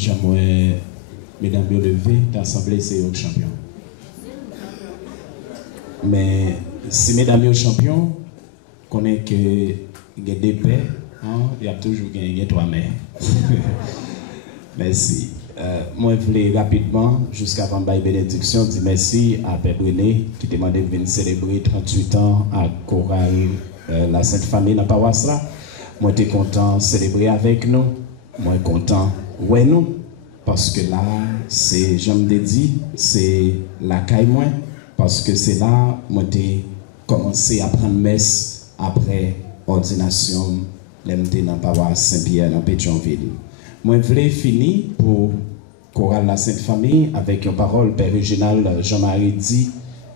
J'aimerais, mesdames, me lever, l'Assemblée, c'est au champion. Mais si mesdames, au champion, qu'on est que il y a des paix, il y a toujours gagné trois mères. Merci. Moi, je voulais rapidement, jusqu'à avant la bénédiction, dire merci à Père Brené qui demandait de venir célébrer 38 ans à Chorale la Sainte Famille dans la paroisse là. Moi, j'étais content de célébrer avec nous. Moi, content, ouais, nous. Parce que là, c'est, j'aime de dire, c'est la caille moi. Parce que c'est là, moi, j'ai commencé à prendre messe après ordination, l'MT dans la paroisse Saint-Pierre, dans Pétionville. Moi, je voulais finir pour chorale La Sainte Famille avec une parole Père Régional Jean-Marie dit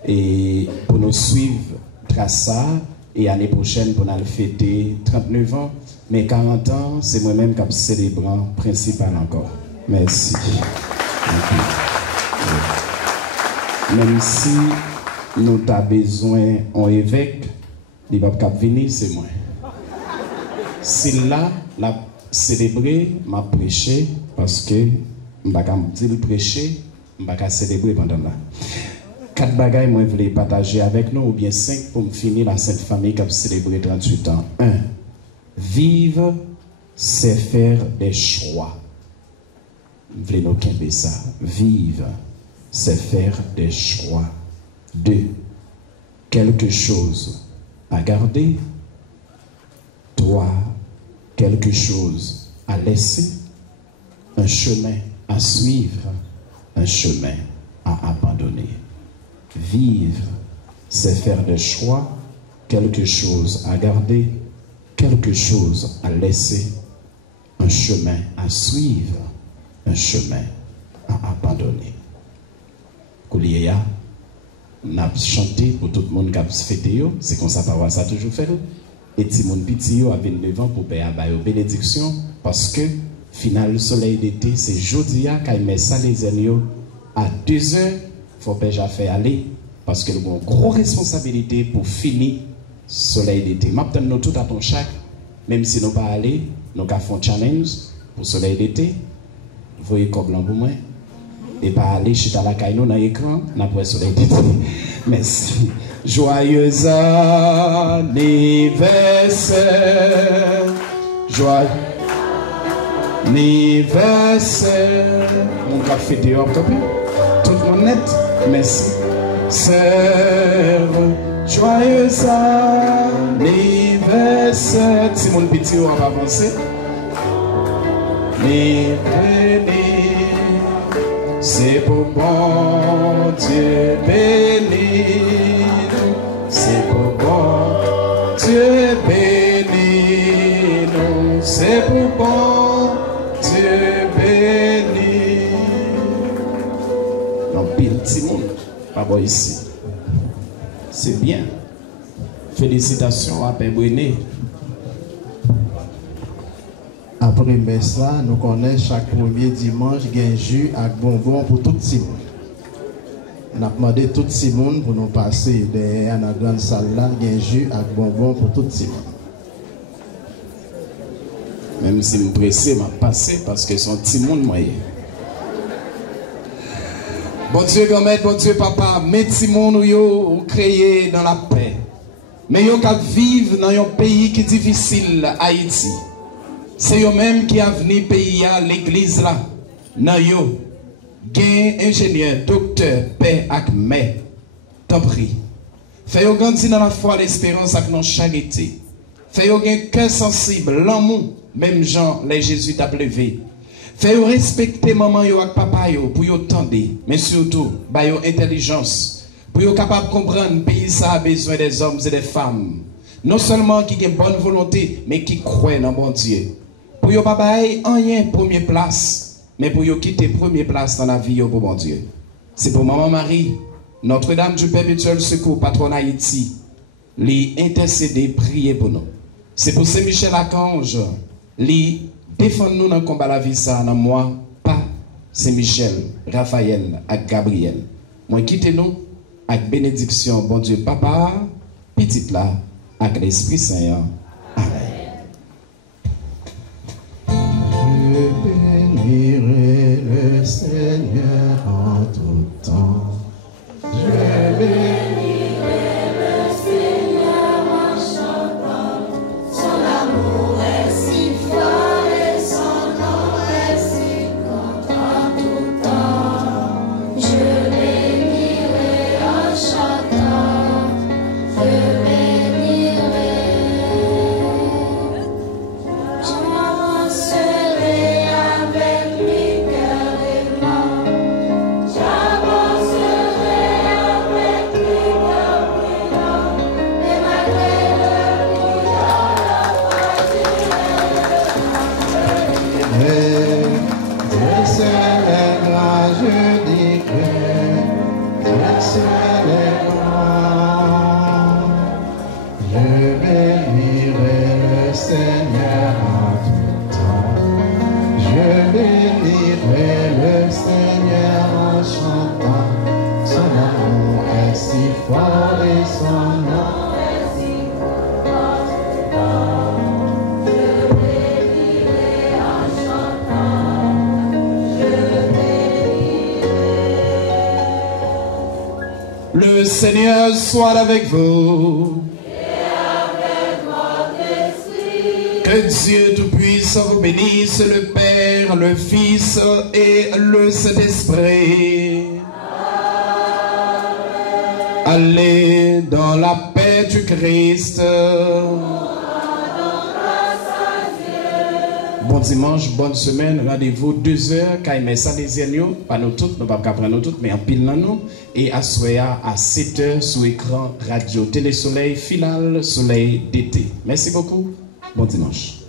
et pour nous suivre Trassa et l'année prochaine pour nous fêter 39 ans mais 40 ans c'est moi-même qui célébrant principal encore. Merci. Même si nous avons besoin d'un évêque, il va pas venir, c'est moi. Si là, la célébrer, m'a prêché, parce que je ne vais pas dire prêcher, je ne vais pas célébrer pendant là. 4 bagailles, moi, je voulais partager avec nous, ou bien 5 pour me finir la Sainte Famille qui a célébré 38 ans. 1. Vivre, c'est faire des choix. Je voulais nous quimper ça. Vivre, c'est faire des choix. 2. Quelque chose à garder. 3. Quelque chose à laisser. Un chemin à suivre. Un chemin à abandonner. Vivre, c'est faire des choix. Quelque chose à garder. Quelque chose à laisser. Un chemin à suivre. Un chemin à abandonner. Kouliya, n'a chanté pour tout le monde qui a fêté, c'est comme ça, paroisse a toujours fait. Et si mon petit a 29 ans pour payer la bénédiction, parce que, final, le soleil d'été, c'est jeudi, quand il met ça les agneaux, à 2 heures, il faut déjà faire aller, parce que nous avons une grosse responsabilité pour finir le soleil d'été. Maintenant, nous tout à ton chaque, même si nous ne pas aller, nous avons un challenge pour le soleil d'été. Vous voyez comme blanc pour moi. Et pas aller chez la caillou dans l'écran, après soleil d'été. Merci. Joyeux anniversaire. Joyeux anniversaire. On va fêter dehors, tout le monde net. Merci. Sœur, joyeux anniversaire. Si mon petit on va avancer. C'est pour bon Dieu béni, c'est pour bon Dieu béni, c'est pour bon Dieu béni. Non, pile petit monde, pas bon ici. C'est bien. Félicitations à Père Brené. Après ça, nous connaissons chaque premier dimanche un jus avec bonbon pour tout le monde. Nous avons demandé tout le monde pour nous passer derrière la grande salle là, un jus avec bonbon pour tout le monde. Même si je suis pressé, je vais passer parce que son petit monde moyen. Bon Dieu, grand-mère, bon Dieu, papa, mes petits monde ou créé dans la paix. Mais yo qui vivent dans un pays qui est difficile, Haïti. C'est eux-mêmes qui a venu pays à l'église là. Nan yo, gen ingénieur, docteur, père ak mère. T'en prie. Fait yo grandir dans la foi, l'espérance ak non charité. Fait yo gen cœur sensible, l'amour, même Jean, les Jésus t'a levé. Fait yo respecter maman yo ak papa yo pour yo tendre, mais surtout, ba yo intelligence pour yo capable comprendre pays ça a besoin des hommes et des femmes. Non seulement qui ont une bonne volonté, mais qui croient dans bon Dieu. Pour yo pas bailler rien première place, mais pour yo quitter première place dans la vie pour bon Dieu. C'est pour maman Marie, Notre-Dame du Perpétuel Secours, patronne Haïti, li intercéder, prier pour nous. C'est pour Saint-Michel Archange, li défendre nous dans le combat la vie ça, dans moi, pas Saint-Michel, Raphaël et Gabriel. Moi quittez nous avec bénédiction, bon Dieu, papa, petite là, avec l'Esprit Saint. Je bénirai le Seigneur en tout temps. Je bénirai le Seigneur en chantant. Son amour est si fort et son nom est si grand en tout temps. Je bénirai en chantant. Je bénirai. Mais le Seigneur en chantant, son amour est si fort et son nom est si fort. Je bénirai en chantant, je bénirai. Le Seigneur soit avec vous. Que Dieu Tout-Puissant vous bénisse, le Père, le Fils et le Saint-Esprit. Allez dans la paix du Christ. Bon dimanche, bonne semaine, rendez-vous 2h, Kaïmé ça des agneaux, pas nous toutes, nous ne pouvons pas prendre nous toutes, mais en pile dans nous. Et à soya à 7h sous écran radio Télé Soleil, finale Soleil d'été. Merci beaucoup. Bon dimanche.